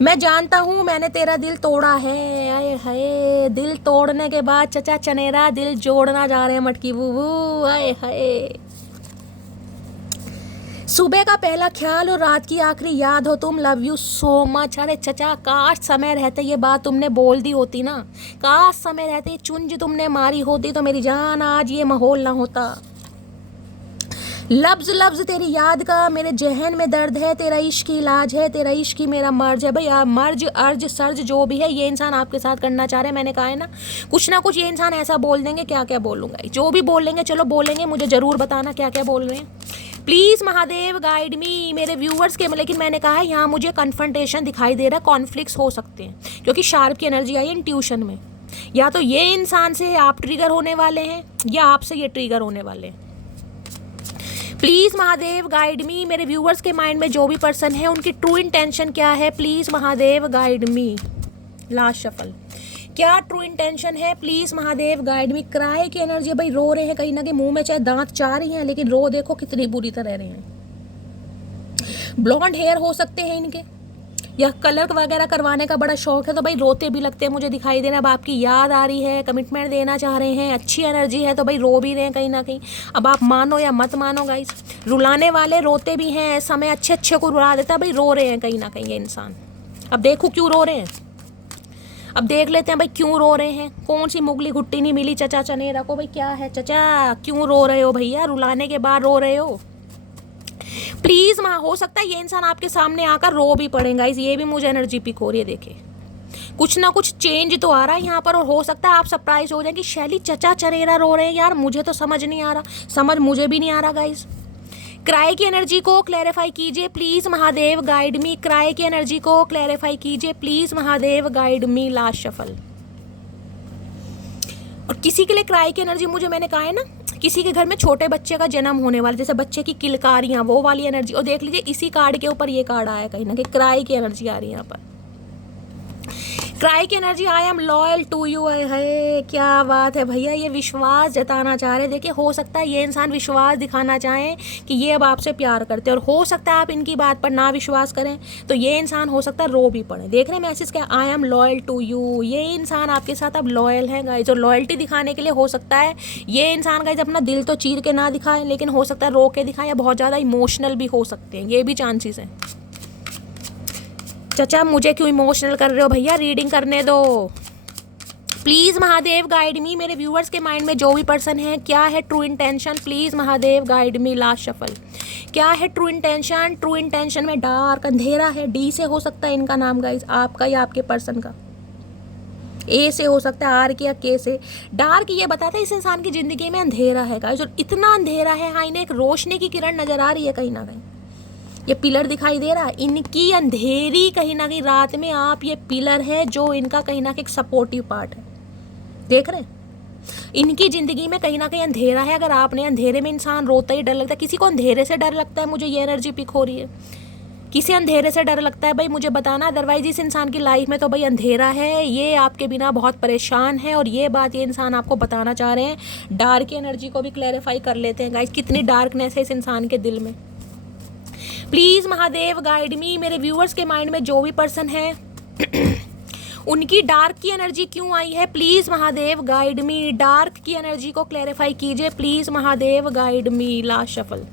मैं जानता हूँ मैंने तेरा दिल तोड़ा है। आए हाय, दिल तोड़ने के बाद चचा चनेरा दिल जोड़ना जा रहे हैं मटकी बूबू। आए हाय, सुबह का पहला ख्याल और रात की आखिरी याद हो तुम, लव यू सो मच। अरे चचा, काश समय रहते ये बात तुमने बोल दी होती ना, काश समय रहते ये चुंज तुमने मारी होती तो मेरी जान आज ये माहौल ना होता। लफ्ज लफ्ज तेरी याद का मेरे जहन में दर्द है, तेरा इश्क इलाज है, तेरा इश्क ही मेरा मर्ज है। भाई मर्ज अर्ज सर्ज जो भी है ये इंसान आपके साथ करना चाह रहे हैं। मैंने कहा है ना कुछ ये इंसान ऐसा बोल देंगे। क्या क्या बोलूँगा, जो भी बोलेंगे चलो बोलेंगे, मुझे ज़रूर बताना क्या क्या बोल रहे हैं। प्लीज़ महादेव गाइड मी मेरे व्यूअर्स के। लेकिन मैंने कहा है यहाँ मुझे कन्फ्रंटेशन दिखाई दे रहा है, कॉन्फ्लिक्ट्स हो सकते हैं, क्योंकि शार्प की एनर्जी आई है ट्यूशन में। या तो ये इंसान से आप ट्रिगर होने वाले हैं, या आपसे ये ट्रिगर होने वाले हैं। प्लीज़ महादेव गाइड मी मेरे व्यूअर्स के माइंड में जो भी पर्सन है उनकी ट्रू इंटेंशन क्या है। Please Mahadev guide me. Last shuffle, क्या ट्रू इंटेंशन है। Please Mahadev guide me. Cry की एनर्जी, भाई रो रहे हैं कहीं ना कहीं, मुंह में चाहे दांत चाह रही हैं लेकिन रो देखो कितनी बुरी तरह रहे हैं। ब्लॉन्ड हेयर हो सकते हैं इनके, या कलर वगैरह करवाने का बड़ा शौक है तो भाई रोते भी लगते हैं, मुझे दिखाई दे रहा है। अब आपकी याद आ रही है, कमिटमेंट देना चाह रहे हैं, अच्छी एनर्जी है तो भाई रो भी रहे हैं कहीं ना कहीं। अब आप मानो या मत मानो गाइस, रुलाने वाले रोते भी हैं, समय अच्छे अच्छे को रुला देता है। भाई रो रहे हैं कहीं ना कहीं ये इंसान। अब देखो क्यों रो रहे हैं, अब देख लेते हैं भाई क्यों रो रहे हैं। कौन सी मुगली घुट्टी नहीं मिली चचा चनेरा को। भाई क्या है चचा, क्यों रो रहे हो भैया, रुलाने के बाद रो रहे हो। प्लीज़ माँ, हो सकता है ये इंसान आपके सामने आकर रो भी पड़ेगा। ये भी मुझे एनर्जी पिक हो रही है। देखे कुछ ना कुछ चेंज तो आ रहा है यहाँ पर, और हो सकता है आप सरप्राइज हो जाए कि शैली चचा चनेरा रो रहे हैं। यार मुझे तो समझ नहीं आ रहा, समझ मुझे भी नहीं आ रहा गाइस। क्राई की एनर्जी को क्लैरिफाई कीजिए please Mahadev guide me. Cry की एनर्जी को क्लैरिफाई कीजिए please Mahadev guide me. Last shuffle, और किसी के लिए क्राई की एनर्जी मुझे, मैंने कहा है ना, किसी के घर में छोटे बच्चे का जन्म होने वाला, जैसे बच्चे की किलकारियाँ, वो वाली एनर्जी। और देख लीजिए इसी कार्ड के ऊपर ये कार्ड आया कहीं ना कहीं, क्राई की एनर्जी आ रही है यहाँ पर। क्राई की energy, I am loyal to you. है क्या बात है भैया, ये विश्वास जताना चाह रहे हैं। देखिए हो सकता है ये इंसान विश्वास दिखाना चाहें कि ये अब आपसे प्यार करते हैं, और हो सकता है आप इनकी बात पर ना विश्वास करें तो ये इंसान हो सकता है रो भी पड़े। देख रहे हैं मैसेज क्या, I am loyal to you. ये इंसान आपके साथ अब लॉयल है गाइज, और लॉयल्टी दिखाने के लिए हो सकता है ये इंसान गाइज अपना दिल तो चीर के ना दिखाए, लेकिन हो सकता है रो के दिखाए, या बहुत ज़्यादा इमोशनल भी हो सकते हैं, ये भी चांसेस हैं। चचा मुझे क्यों इमोशनल कर रहे हो भैया, रीडिंग करने दो प्लीज़ महादेव गाइड मी। मेरे व्यूअर्स के माइंड में जो भी पर्सन है, क्या है true intention. Please Mahadev guide me. Last shuffle, क्या है ट्रू इंटेंशन। ट्रू इंटेंशन में डार्क, अंधेरा है। डी से हो सकता है इनका नाम गाइज, आपका या आपके पर्सन का। ए से हो सकता है, आर के या के से। डार्क ये बताता है इस इंसान की ज़िंदगी में अंधेरा है गाइज, और इतना अंधेरा है, हाँ इन्हें एक रोशनी की किरण नज़र आ रही है कहीं ना कहीं। ये पिलर दिखाई दे रहा है, इनकी अंधेरी कहीं ना कहीं रात में आप ये पिलर है जो इनका कहीं ना कहीं सपोर्टिव पार्ट है। देख रहे हैं इनकी ज़िंदगी में कहीं ना कहीं अंधेरा है। अगर आपने अंधेरे में, इंसान रोता ही डर लगता है, किसी को अंधेरे से डर लगता है, मुझे ये एनर्जी पिक हो रही है। किसी अंधेरे से डर लगता है भाई, मुझे बताना। अदरवाइज इस इंसान की लाइफ में तो भाई अंधेरा है, ये आपके बिना बहुत परेशान है, और ये बात ये इंसान आपको बताना चाह रहे हैं। डार्क की एनर्जी को भी क्लैरिफाई कर लेते हैं गाइस, कितनी डार्कनेस है इस इंसान के दिल में। प्लीज़ महादेव गाइड मी। मेरे व्यूअर्स के माइंड में जो भी पर्सन है उनकी डार्क की एनर्जी क्यों आई है। Please Mahadev guide me. Dark की एनर्जी को क्लैरिफाई कीजिए please Mahadev guide me. Last shuffle,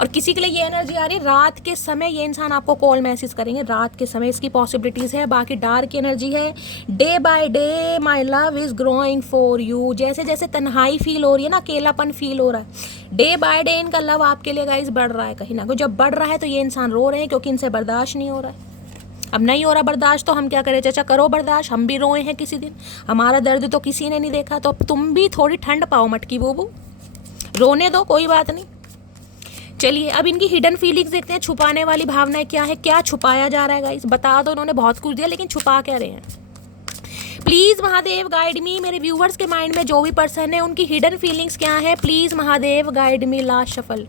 और किसी के लिए ये एनर्जी आ रही है रात के समय, ये इंसान आपको कॉल मैसेज करेंगे रात के समय, इसकी पॉसिबिलिटीज़ है। बाकी डार्क की एनर्जी है, day by day my love is growing for you. जैसे जैसे तन्हाई फील हो रही है ना, अकेलापन फील हो रहा है, डे बाय डे इनका लव आपके लिए गाइस बढ़ रहा है कहीं ना कहीं। जब बढ़ रहा है तो ये इंसान रो रहे हैं, क्योंकि इनसे बर्दाश्त नहीं हो रहा है। अब नहीं हो रहा बर्दाश्त तो हम क्या करें चचा, करो बर्दाश्त, हम भी रोए हैं किसी दिन, हमारा दर्द तो किसी ने नहीं देखा, तो अब तुम भी थोड़ी ठंड पाओ मटकी बूबू, रोने दो, कोई बात नहीं। चलिए अब इनकी हिडन फीलिंग्स देखते हैं, छुपाने वाली भावनाएं क्या है, क्या छुपाया जा रहा है गाइस, बता दो। इन्होंने बहुत कुछ दिया लेकिन छुपा क्या रहे हैं। प्लीज महादेव गाइड मी, मेरे व्यूवर्स के माइंड में जो भी पर्सन है उनकी हिडन फीलिंग्स क्या है, please Mahadev guide me. Last shuffle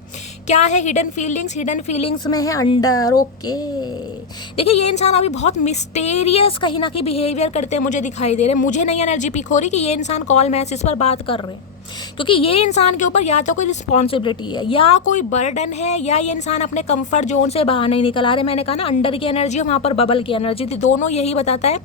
क्या है हिडन फीलिंग्स? हिडन फीलिंग्स में है अंडर। ओके, देखिए ये इंसान अभी बहुत मिस्टेरियस कहीं ना कहीं बिहेवियर करते हैं मुझे दिखाई दे रहे हैं। मुझे नहीं एनर्जी पिक हो रही कि ये इंसान कॉल मैसेज पर बात कर रहे हैं, क्योंकि ये इंसान के ऊपर या तो कोई रिस्पॉन्सिबिलिटी है या कोई बर्डन है, या ये इंसान अपने कंफर्ट जोन से बाहर नहीं निकल आ रहे। मैंने कहा ना अंडर की एनर्जी, वहाँ पर बबल की एनर्जी थी, दोनों यही बताता है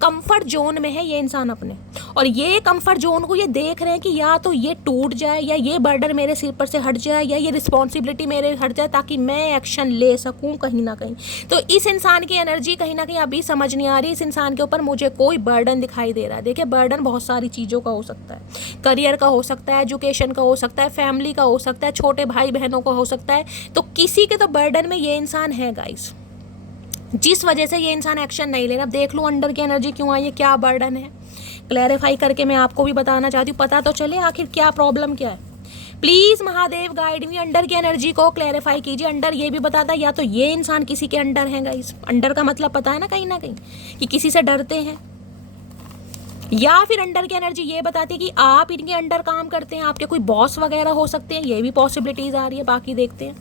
कंफर्ट जोन में है ये इंसान अपने, और ये कंफर्ट जोन को ये देख रहे हैं कि या तो ये टूट जाए, या ये बर्डन मेरे सिर पर से हट जाए, या ये रिस्पॉन्सिबिलिटी मेरे हट जाए, ताकि मैं एक्शन ले सकूँ कहीं ना कहीं। तो इस इंसान की एनर्जी कहीं ना कहीं अभी समझ नहीं आ रही। इस इंसान के ऊपर मुझे कोई बर्डन दिखाई दे रहा है। देखिए बर्डन बहुत सारी चीज़ों का हो सकता है, करियर का हो सकता है, एजुकेशन का हो सकता है, फैमिली का हो सकता है, छोटे भाई बहनों का हो सकता है। तो किसी के तो बर्डन में ये इंसान है गाइस, जिस वजह से ये इंसान एक्शन नहीं ले रहा। अब देख लो अंडर की एनर्जी क्यों आई है, क्या बर्डन है, क्लैरिफाई करके मैं आपको भी बताना चाहती हूँ, पता तो चले आखिर क्या प्रॉब्लम क्या है। Please Mahadev guide me, under की एनर्जी को क्लैरिफाई कीजिए। अंडर ये भी बताता है या तो ये इंसान किसी के अंडर है गाइस, अंडर का मतलब पता है ना कहीं कि किसी से डरते हैं, या फिर अंडर की एनर्जी ये बताती है कि आप इनके अंडर काम करते हैं, आपके कोई बॉस वगैरह हो सकते हैं, ये भी पॉसिबिलिटीज आ रही है। बाकी देखते हैं,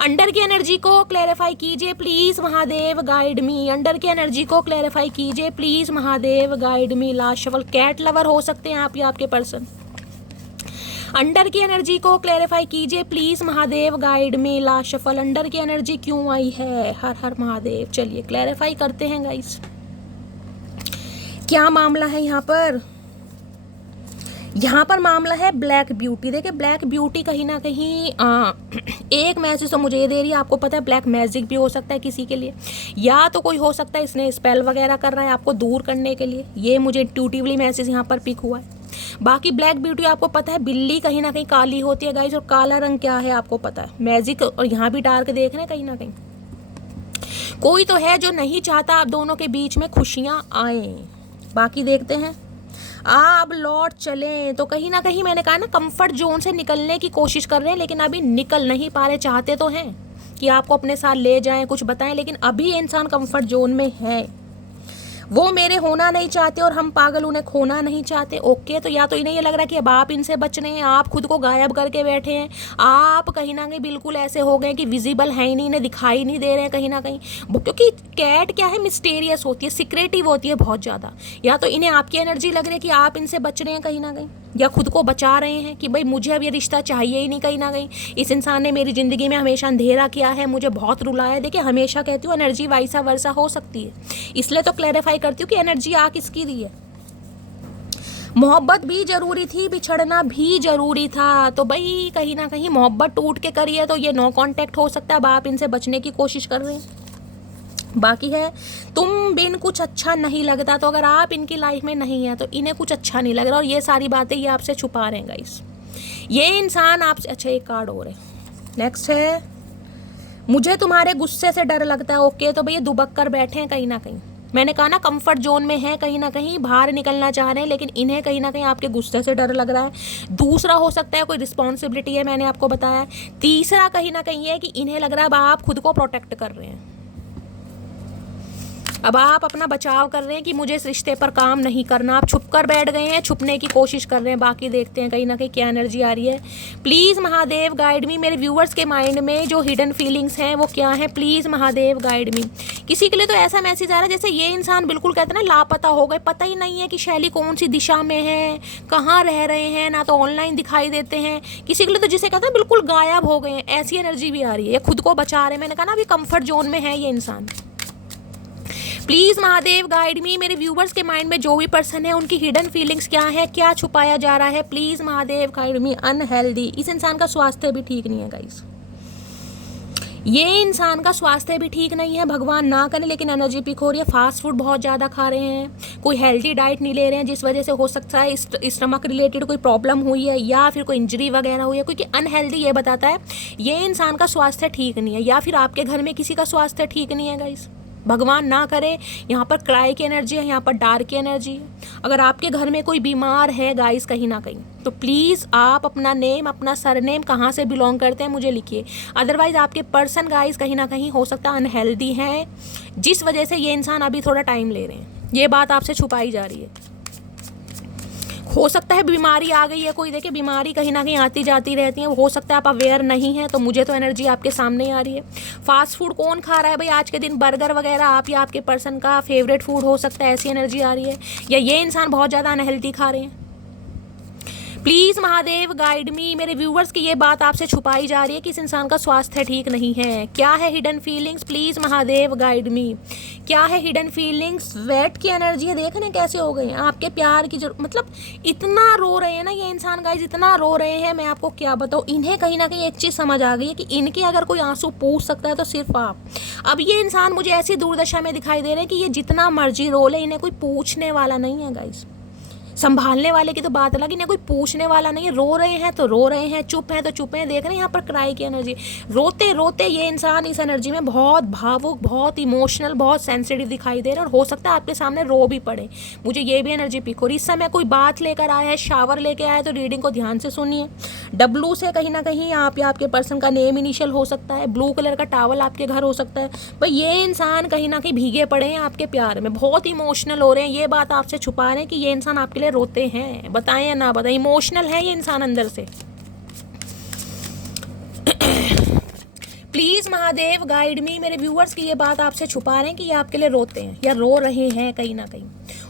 अंडर की एनर्जी को क्लैरिफाई कीजिए please Mahadev guide me. Under की एनर्जी को क्लैरिफाई कीजिए please Mahadev guide me. Last shuffle cat lover हो सकते हैं आप या आपके पर्सन। अंडर की एनर्जी को क्लैरिफाई कीजिए please Mahadev guide me. Last shuffle under की एनर्जी क्यों आई है, हर हर महादेव। चलिए क्लैरिफाई करते हैं गाइस, क्या मामला है यहाँ पर। यहाँ पर मामला है ब्लैक ब्यूटी। देखिए ब्लैक ब्यूटी कहीं ना कहीं एक मैसेज तो मुझे ये दे रही है, आपको पता है ब्लैक मैजिक भी हो सकता है किसी के लिए, या तो कोई हो सकता है इसने स्पेल वगैरह कर रहा है आपको दूर करने के लिए, ये मुझे इंट्यूटिवली मैसेज यहाँ पर पिक हुआ है। बाकी ब्लैक ब्यूटी आपको पता है बिल्ली कहीं ना कहीं काली होती है गाइस, और काला रंग क्या है आपको पता है, मैजिक। और यहाँ भी डार्क देख रहे हैं कहीं ना कहीं कोई तो है जो नहीं चाहता आप दोनों के बीच में खुशियाँ आए। बाकी देखते हैं, अब लौट चलें तो कहीं ना कहीं मैंने कहा ना कंफर्ट जोन से निकलने की कोशिश कर रहे हैं, लेकिन अभी निकल नहीं पा रहे। चाहते तो हैं कि आपको अपने साथ ले जाएं, कुछ बताएं, लेकिन अभी इंसान कंफर्ट जोन में है। वो मेरे होना नहीं चाहते और हम पागल उन्हें खोना नहीं चाहते। ओके, तो या तो इन्हें ये लग रहा है कि अब आप इनसे बच रहे हैं, आप खुद को गायब करके बैठे हैं, आप कहीं ना कहीं बिल्कुल ऐसे हो गए कि विजिबल है ही नहीं, इन्हें दिखाई नहीं दे रहे हैं कहीं ना कहीं। क्योंकि कैट क्या है, मिस्टीरियस होती है, सीक्रेटिव होती है बहुत ज़्यादा। या तो इन्हें आपकी एनर्जी लग रही है कि आप इनसे बच रहे हैं कहीं ना कहीं, या खुद को बचा रहे हैं कि भाई मुझे अब ये रिश्ता चाहिए ही नहीं कहीं ना कहीं, इस इंसान ने मेरी ज़िंदगी में हमेशा अंधेरा किया है, मुझे बहुत रुलाया है। देखिए हमेशा कहती हूँ एनर्जी वाइसा वर्सा हो सकती है, इसलिए तो क्लैरिफाई करती हूँ कि एनर्जी आ किसकी रही है। मोहब्बत भी जरूरी थी, बिछड़ना भी जरूरी था, तो भाई कहीं ना कहीं मोहब्बत टूट के करी है तो ये नो कांटेक्ट हो सकता है। अब आप इनसे बचने की कोशिश कर रहे हैं। बाकी है तुम बिन कुछ अच्छा नहीं लगता, तो अगर आप इनकी लाइफ में नहीं है तो इन्हें कुछ अच्छा नहीं लग रहा, और ये सारी बातें ये आपसे छुपा रहे हैं गाइस। ये इंसान आपसे, अच्छा एक कार्ड और है, नेक्स्ट है मुझे तुम्हारे गुस्से से डर लगता है। ओके, तो भैया दुबक कर बैठे हैं कहीं ना कहीं। मैंने कहा ना कंफर्ट जोन में है, कहीं ना कहीं बाहर निकलना चाह रहे हैं, लेकिन इन्हें कहीं ना कहीं आपके गुस्से से डर लग रहा है। दूसरा हो सकता है कोई रिस्पॉन्सिबिलिटी है, मैंने आपको बताया। तीसरा कहीं ना कहीं है कि इन्हें लग रहा है अब आप खुद को प्रोटेक्ट कर रहे हैं, अब आप अपना बचाव कर रहे हैं कि मुझे इस रिश्ते पर काम नहीं करना। आप छुप कर बैठ गए हैं, छुपने की कोशिश कर रहे हैं। बाकी देखते हैं कहीं ना कहीं क्या एनर्जी आ रही है। प्लीज़ महादेव गाइड मी, मेरे व्यूवर्स के माइंड में जो हिडन फीलिंग्स हैं वो क्या है, प्लीज़ महादेव गाइड मी। किसी के लिए तो ऐसा मैसेज आ रहा है जैसे ये इंसान बिल्कुल कहते हैं ना लापता हो गए, पता ही नहीं है कि शैली कौन सी दिशा में है, कहाँ रह रहे हैं, ना तो ऑनलाइन दिखाई देते हैं। किसी के लिए तो जिसे कहते हैं बिल्कुल गायब हो गए हैं, ऐसी एनर्जी भी आ रही है। ये खुद को बचा रहे हैं, मैंने कहा ना अभी कंफर्ट जोन में है ये इंसान। प्लीज़ महादेव गाइड मी, मेरे व्यूवर्स के माइंड में जो भी पर्सन है उनकी हिडन फीलिंग्स क्या है, क्या छुपाया जा रहा है, please Mahadev guide me. Unhealthy, इस इंसान का स्वास्थ्य भी ठीक नहीं है गाइस, ये इंसान का स्वास्थ्य भी ठीक नहीं है, भगवान ना करे, लेकिन एनर्जी पिक हो रही है। फास्ट फूड बहुत ज़्यादा खा रहे हैं, कोई हेल्दी डाइट नहीं ले रहे हैं, जिस वजह से हो सकता है स्टमक रिलेटेड कोई प्रॉब्लम हुई है, या फिर कोई इंजरी वगैरह हुई है, क्योंकि अनहेल्दी ये बताता है ये इंसान का स्वास्थ्य ठीक नहीं है, या फिर आपके घर में किसी का स्वास्थ्य ठीक नहीं है गाइस, भगवान ना करे। यहाँ पर क्राई की एनर्जी है, यहाँ पर डार्क की एनर्जी है। अगर आपके घर में कोई बीमार है गाइस कहीं ना कहीं, तो प्लीज़ आप अपना नेम, अपना सरनेम, कहाँ से बिलोंग करते हैं मुझे लिखिए। अदरवाइज आपके पर्सन गाइस कहीं ना कहीं हो सकता है अनहेल्दी है, जिस वजह से ये इंसान अभी थोड़ा टाइम ले रहे हैं। ये बात आपसे छुपाई जा रही है। हो सकता है बीमारी आ गई है कोई, देखिए बीमारी कहीं ना कहीं आती जाती रहती है, हो सकता है आप अवेयर नहीं है, तो मुझे तो एनर्जी आपके सामने आ रही है। फास्ट फूड कौन खा रहा है भाई आज के दिन, बर्गर वगैरह आप या आपके पर्सन का फेवरेट फूड हो सकता है, ऐसी एनर्जी आ रही है, या ये इंसान बहुत ज़्यादा अनहेल्दी खा रहे हैं। प्लीज़ महादेव गाइड मी, मेरे व्यूवर्स की ये बात आपसे छुपाई जा रही है कि इस इंसान का स्वास्थ्य ठीक नहीं है। क्या है hidden feelings, please Mahadev guide मी, क्या है हिडन फीलिंग्स। वेट की एनर्जी है, देख ना कैसे हो गए हैं आपके प्यार की मतलब इतना रो रहे हैं ना ये इंसान गाइस, इतना रो रहे हैं, मैं आपको क्या बताऊँ। इन्हें कहीं ना कहीं एक चीज़ समझ आ गई है कि इनके अगर कोई आंसू पूछ सकता है तो सिर्फ आप। अब ये इंसान मुझे ऐसी दुर्दशा में दिखाई दे रहे हैं कि ये जितना मर्जी रो ले, इन्हें कोई पूछने वाला नहीं है गाइस। संभालने वाले की तो बात अलग, इन्हें कोई पूछने वाला नहीं है। रो रहे हैं तो रो रहे हैं, चुप हैं तो चुप हैं। देख रहे हैं यहाँ पर क्राई की एनर्जी, रोते रोते ये इंसान इस एनर्जी में बहुत भावुक, बहुत इमोशनल, बहुत सेंसिटिव दिखाई दे रहा है, और हो सकता है आपके सामने रो भी पड़े। मुझे ये भी एनर्जी पिक हो रही। इस समय कोई बात लेकर आया है, शावर लेके आया है, तो रीडिंग को ध्यान से सुनिए। डब्लू से कहीं ना कहीं आप या आपके पर्सन का नेम इनिशियल हो सकता है। ब्लू कलर का टावल आपके घर हो सकता है। भाई ये इंसान कहीं ना कहीं भीगे पड़े हैं आपके प्यार में, बहुत इमोशनल हो रहे हैं। ये बात आपसे छुपा रहे हैं कि ये इंसान आपके लिए रोते हैं, बताएं या ना बताएं, इमोशनल है ये इंसान अंदर से। प्लीज़ महादेव गाइड मी, मेरे व्यूअर्स की ये बात आपसे छुपा रहे हैं कि ये आपके लिए रोते हैं या रो रहे हैं कहीं ना कहीं।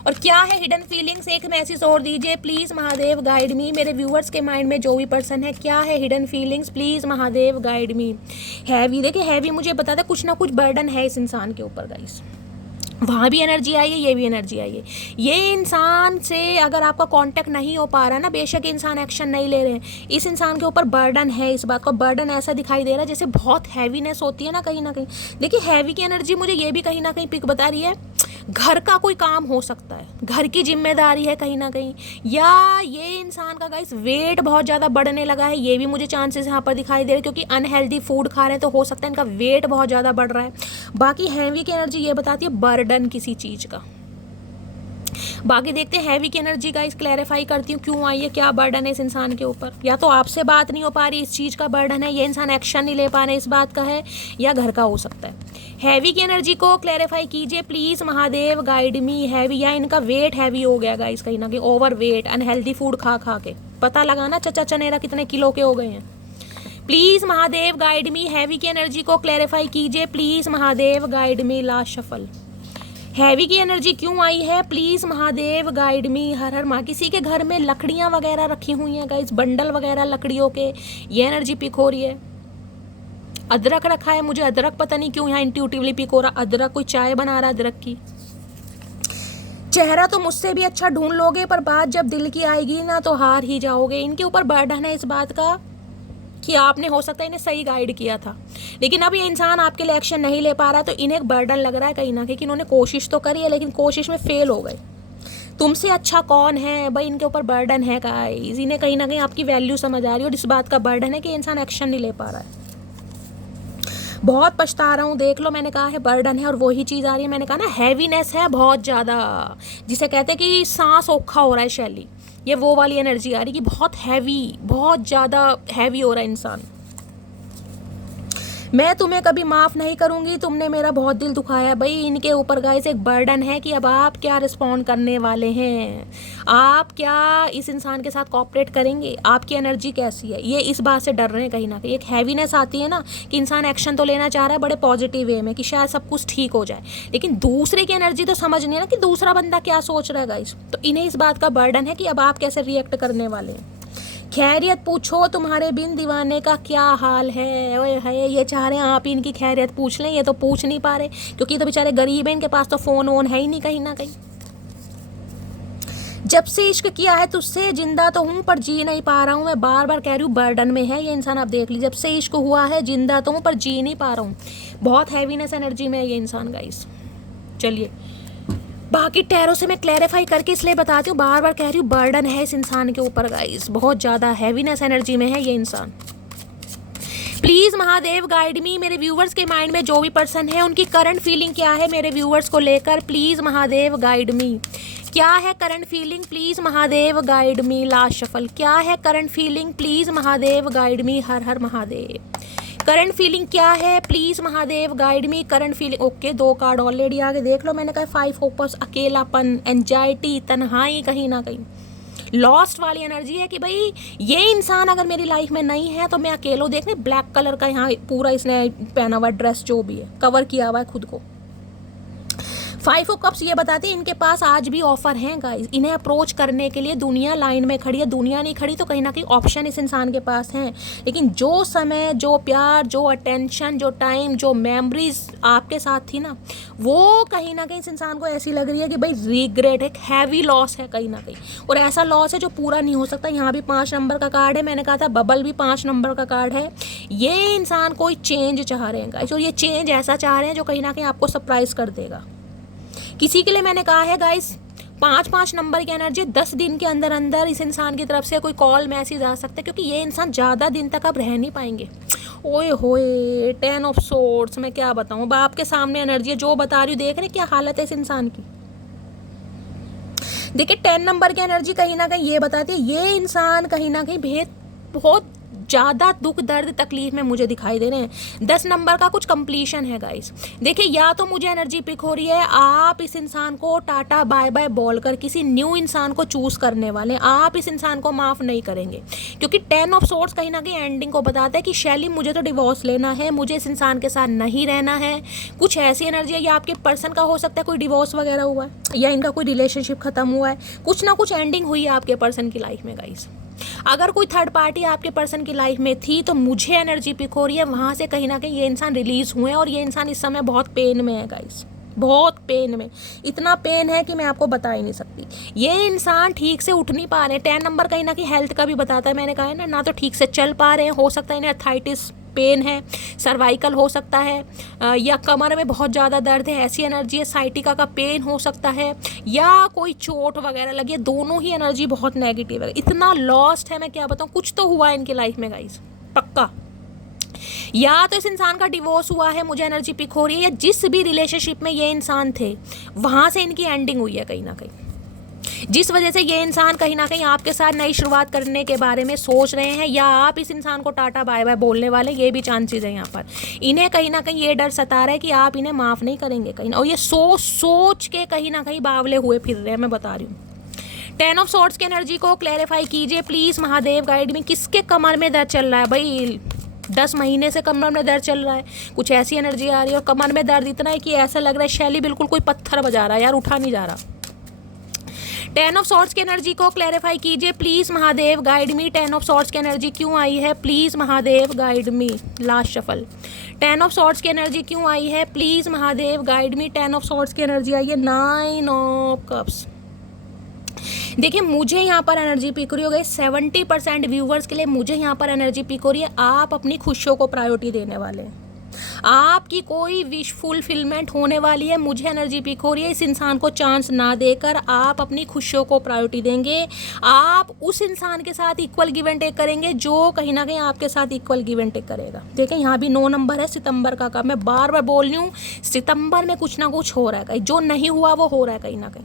और क्या है हिडन फीलिंग्स, एक मैसेज और दीजिए प्लीज़ महादेव गाइड मी। मेरे व्यूअर्स के माइंड में जो भी पर्सन है, क्या है hidden feelings, please Mahadev guide me. Heavy, देखिए हैवी मुझे बताता है कुछ ना कुछ बर्डन है इस इंसान के ऊपर गाइस। वहाँ भी एनर्जी आई है, ये भी एनर्जी आई है। ये इंसान से अगर आपका कांटेक्ट नहीं हो पा रहा है ना, बेशक इंसान एक्शन नहीं ले रहे हैं, इस इंसान के ऊपर बर्डन है। इस बात का बर्डन ऐसा दिखाई दे रहा है जैसे बहुत हैवीनेस होती है ना कहीं ना कहीं। देखिए हैवी की एनर्जी मुझे ये भी कहीं ना कहीं पिक बता रही है, घर का कोई काम हो सकता है, घर की जिम्मेदारी है कहीं ना कहीं, या ये इंसान का गाइस वेट बहुत ज़्यादा बढ़ने लगा है। ये भी मुझे चांसेस यहाँ पर दिखाई दे रहे हैं, क्योंकि अनहेल्दी फूड खा रहे हैं तो हो सकता है इनका वेट बहुत ज़्यादा बढ़ रहा है। बाकी हैवी की एनर्जी ये बताती है बर्डन किसी चीज़ का। बाकी देखते हैं हैवी की एनर्जी गाइस, क्लैरिफाई करती हूँ क्यों आई है, क्या बर्डन है इस इंसान के ऊपर। या तो आपसे बात नहीं हो पा रही, इस चीज़ का बर्डन है, ये इंसान एक्शन नहीं ले पा रहे इस बात का है, या घर का हो सकता है। हैवी की एनर्जी को क्लैरिफाई कीजिए please Mahadev guide me. Heavy या इनका वेट हैवी हो गया गाइस कहीं ना कहीं, ओवर वेट, अनहेल्दी फूड खा खा के। पता लगाना चचा चनेरा कितने किलो के हो गए हैं। Please Mahadev guide me, heavy की एनर्जी को क्लैरिफाई कीजिए please Mahadev guide me. Last shuffle, heavy की एनर्जी क्यों आई है, प्लीज़ महादेव गाइड मी। हर हर माँ, किसी के घर में लकड़ियाँ वगैरह रखी हुई हैं गाइस, बंडल वगैरह लकड़ियों के, ये एनर्जी पिक हो रही है। अदरक रखा है, मुझे अदरक पता नहीं क्यों यहाँ इंट्यूटिवली पिक हो रहा, अदरक कोई चाय बना रहा है अदरक की। चेहरा तो मुझसे भी अच्छा ढूंढ लोगे, पर बात जब दिल की आएगी ना तो हार ही जाओगे। इनके ऊपर बर्डन है इस बात का कि आपने हो सकता है इन्हें सही गाइड किया था, लेकिन अब ये इंसान आपके लिए एक्शन नहीं ले पा रहा, तो इन्हें एक बर्डन लग रहा है कहीं ना कहीं कि इन्होंने कोशिश तो करी है लेकिन कोशिश में फेल हो गए। तुमसे अच्छा कौन है भाई, इनके ऊपर बर्डन है गाइस। इन्हें कहीं ना कहीं आपकी वैल्यू समझ आ रही है, और इस बात का बर्डन है कि इंसान एक्शन नहीं ले पा रहा है। बहुत पछता रहा हूँ, देख लो, मैंने कहा है बर्डन है, और वही चीज़ आ रही है। मैंने कहा ना हैवीनेस है बहुत ज़्यादा, जिसे कहते हैं कि सांस औखा हो रहा है शैली, ये वो वाली एनर्जी आ रही कि बहुत हैवी, बहुत ज़्यादा हैवी हो रहा है इंसान। मैं तुम्हें कभी माफ़ नहीं करूँगी, तुमने मेरा बहुत दिल दुखाया। भाई इनके ऊपर गाइस एक बर्डन है कि अब आप क्या रिस्पॉन्ड करने वाले हैं, आप क्या इस इंसान के साथ कोऑपरेट करेंगे, आपकी एनर्जी कैसी है, ये इस बात से डर रहे हैं कहीं ना कहीं। एक हैवीनेस आती है ना कि इंसान एक्शन तो लेना चाह रहा है बड़े पॉजिटिव वे में कि शायद सब कुछ ठीक हो जाए, लेकिन दूसरे की एनर्जी तो समझ नहीं है ना कि दूसरा बंदा क्या सोच रहा है गाइस। तो इन्हें इस बात का बर्डन है कि अब आप कैसे रिएक्ट करने वाले हैं। खैरियत पूछो, तुम्हारे बिन दीवाने का क्या हाल है। ओए है, ये चाह रहे हैं आप ही इनकी खैरियत पूछ लें, ये तो पूछ नहीं पा रहे क्योंकि ये तो बेचारे गरीब हैं, इनके पास तो फ़ोन वोन है ही नहीं कहीं ना कहीं। जब से इश्क किया है तुझसे जिंदा तो हूँ पर जी नहीं पा रहा हूँ। मैं बार बार कह रही हूँ बर्डन में है ये इंसान, आप देख लीजिए। जब से इश्क हुआ है जिंदा तो हूँ पर जी नहीं पा रहा हूँ, बहुत हैवीनेस एनर्जी में है ये इंसान गाइस। चलिए बाकी टैरो से मैं क्लैरिफाई करके इसलिए बताती हूँ, बार बार कह रही हूँ बर्डन है इस इंसान के ऊपर गाइस, बहुत ज़्यादा हैवीनेस एनर्जी में है ये इंसान। प्लीज़ महादेव गाइड मी, मेरे व्यूवर्स के माइंड में जो भी पर्सन है उनकी करंट फीलिंग क्या है मेरे व्यूवर्स को लेकर, प्लीज़ महादेव गाइड मी। क्या है current feeling, please Mahadev guide me. Last shuffle, क्या है current feeling, please Mahadev guide me. हर हर महादेव, करंट फीलिंग क्या है, please Mahadev guide me. Current feeling, okay, 2 card already आगे देख लो। मैंने कहा 5 फोकस, अकेलापन, एंजाइटी, तन्हाई कहीं ना कहीं, लॉस्ट वाली एनर्जी है कि भाई ये इंसान अगर मेरी लाइफ में नहीं है तो मैं अकेलो, देखने ब्लैक कलर का यहाँ पूरा इसने पहना हुआ ड्रेस, जो भी है कवर किया हुआ है खुद को। 5 ऑफ कप्स ये बताते हैं इनके पास आज भी ऑफर हैं गाइस, इन्हें अप्रोच करने के लिए दुनिया लाइन में खड़ी है, दुनिया नहीं खड़ी तो कहीं ना कहीं ऑप्शन इस इंसान के पास हैं, लेकिन जो समय, जो प्यार, जो अटेंशन, जो टाइम, जो मेमोरीज आपके साथ थी ना, वो कहीं ना कहीं इस इंसान को ऐसी लग रही है कि भाई रिग्रेट, एक हैवी लॉस है कहीं ना कहीं, और ऐसा लॉस है जो पूरा नहीं हो सकता। यहाँ भी 5 नंबर का कार्ड है, मैंने कहा था बबल भी 5 नंबर का कार्ड है। ये इंसान कोई चेंज चाह रहे हैं गाइस, और ये चेंज ऐसा चाह रहे हैं जो कहीं ना कहीं आपको सरप्राइज कर देगा। किसी के लिए मैंने कहा है गाइस 5-5 नंबर की एनर्जी 10 दिन के अंदर अंदर इस इंसान की तरफ से कोई कॉल मैसेज आ सकता है, क्योंकि ये इंसान ज़्यादा दिन तक अब रह नहीं पाएंगे। ओए होए 10 ऑफ सोर्ड्स, मैं क्या बताऊँ, बाप के सामने एनर्जी है, जो बता रही हूँ, देख रहे क्या हालत है इस इंसान की। देखिए 10 नंबर की एनर्जी कहीं ना कहीं ये बताती है ये इंसान कहीं ना कहीं बहुत ज़्यादा दुख दर्द तकलीफ में मुझे दिखाई दे रहे हैं। 10 नंबर का कुछ कंप्लीशन है गाइस। देखिए या तो मुझे एनर्जी पिक हो रही है आप इस इंसान को टाटा बाय बाय बोलकर किसी न्यू इंसान को चूज करने वाले, आप इस इंसान को माफ़ नहीं करेंगे, क्योंकि 10 ऑफ सोर्ड्स कहीं ना कहीं एंडिंग को बताता है कि शैली मुझे तो डिवोर्स लेना है, मुझे इस इंसान के साथ नहीं रहना है। कुछ ऐसी एनर्जी है, या आपके पर्सन का हो सकता है कोई डिवोर्स वगैरह हुआ है, या इनका कोई रिलेशनशिप खत्म हुआ है, कुछ ना कुछ एंडिंग हुई है आपके पर्सन की लाइफ में गाइस। अगर कोई थर्ड पार्टी आपके पर्सन की लाइफ में थी तो मुझे एनर्जी पिक हो रही है वहाँ से कहीं ना कहीं ये इंसान रिलीज हुए हैं, और ये इंसान इस समय बहुत पेन में है गाइस, बहुत पेन में, इतना पेन है कि मैं आपको बता ही नहीं सकती। ये इंसान ठीक से उठ नहीं पा रहे हैं। 10 नंबर कहीं ना कहीं हेल्थ का भी बताता है, मैंने कहा है ना तो ठीक से चल पा रहे हैं, हो सकता है इन्हें अर्थाइटिस पेन है, सर्वाइकल हो सकता है, या कमर में बहुत ज़्यादा दर्द है, ऐसी एनर्जी है, साइटिका का पेन हो सकता है, या कोई चोट वगैरह लगी है। दोनों ही एनर्जी बहुत नेगेटिव है, इतना लॉस्ट है, मैं क्या बताऊँ, कुछ तो हुआ है इनकी लाइफ में गाइस पक्का। या तो इस इंसान का डिवोर्स हुआ है, मुझे एनर्जी पिक हो रही है, या जिस भी रिलेशनशिप में ये इंसान थे वहाँ से इनकी एंडिंग हुई है कहीं ना कहीं, जिस वजह से ये इंसान कहीं ना कहीं आपके साथ नई शुरुआत करने के बारे में सोच रहे हैं, या आप इस इंसान को टाटा बाय बाय बोलने वाले, ये भी चांसेस है यहाँ पर। इन्हें कहीं ना कहीं ये डर सता रहा है कि आप इन्हें माफ़ नहीं करेंगे कहीं, और ये सोच के कहीं ना कहीं बावले हुए फिर रहे हैं, मैं बता रही हूँ। 10 ऑफ सोर्ड्स की एनर्जी को क्लैरिफाई कीजिए प्लीज़ महादेव गाइड में। किसके कमर में दर्द चल रहा है भाई, 10 महीने से कमर में दर्द चल रहा है, कुछ ऐसी एनर्जी आ रही है, और कमर में दर्द इतना है कि ऐसा लग रहा है शैली बिल्कुल कोई पत्थर बजा रहा है यार, उठा नहीं जा रहा। 10 ऑफ सॉर्ड्स की एनर्जी को क्लैरिफाई कीजिए please Mahadev guide me. 10 of swords की एनर्जी क्यों आई है, please Mahadev guide me. Last shuffle 10 of swords की एनर्जी क्यों आई है, please Mahadev guide me. 10 of swords की एनर्जी आई है 9 ऑफ कप्स। देखिए मुझे यहाँ पर एनर्जी पिक हो रही हो गई 70% व्यूवर्स के लिए, मुझे यहाँ पर एनर्जी पिक हो रही है आप अपनी खुशियों को प्रायोरिटी देने वाले हैं, आपकी कोई विश फुलफिलमेंट होने वाली है। मुझे एनर्जी पिक हो रही है इस इंसान को चांस ना देकर आप अपनी खुशियों को प्रायोरिटी देंगे, आप उस इंसान के साथ इक्वल गिव एंड टेक करेंगे जो कहीं ना कहीं आपके साथ इक्वल गिव एंड टेक करेगा। देखें यहाँ भी 9 नंबर है, सितंबर का मैं बार बार बोल रही हूँ, सितंबर में कुछ ना कुछ हो रहा है, कहीं जो नहीं हुआ वो हो रहा है कहीं ना कहीं।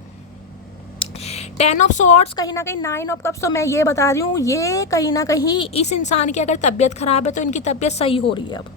10 ऑफ सॉर्ड्स कहीं ना कहीं 9 ऑफ कप्स, तो मैं ये बता रही हूँ ये कहीं ना कहीं इस इंसान की अगर तबीयत खराब है तो इनकी तबीयत सही हो रही है, अब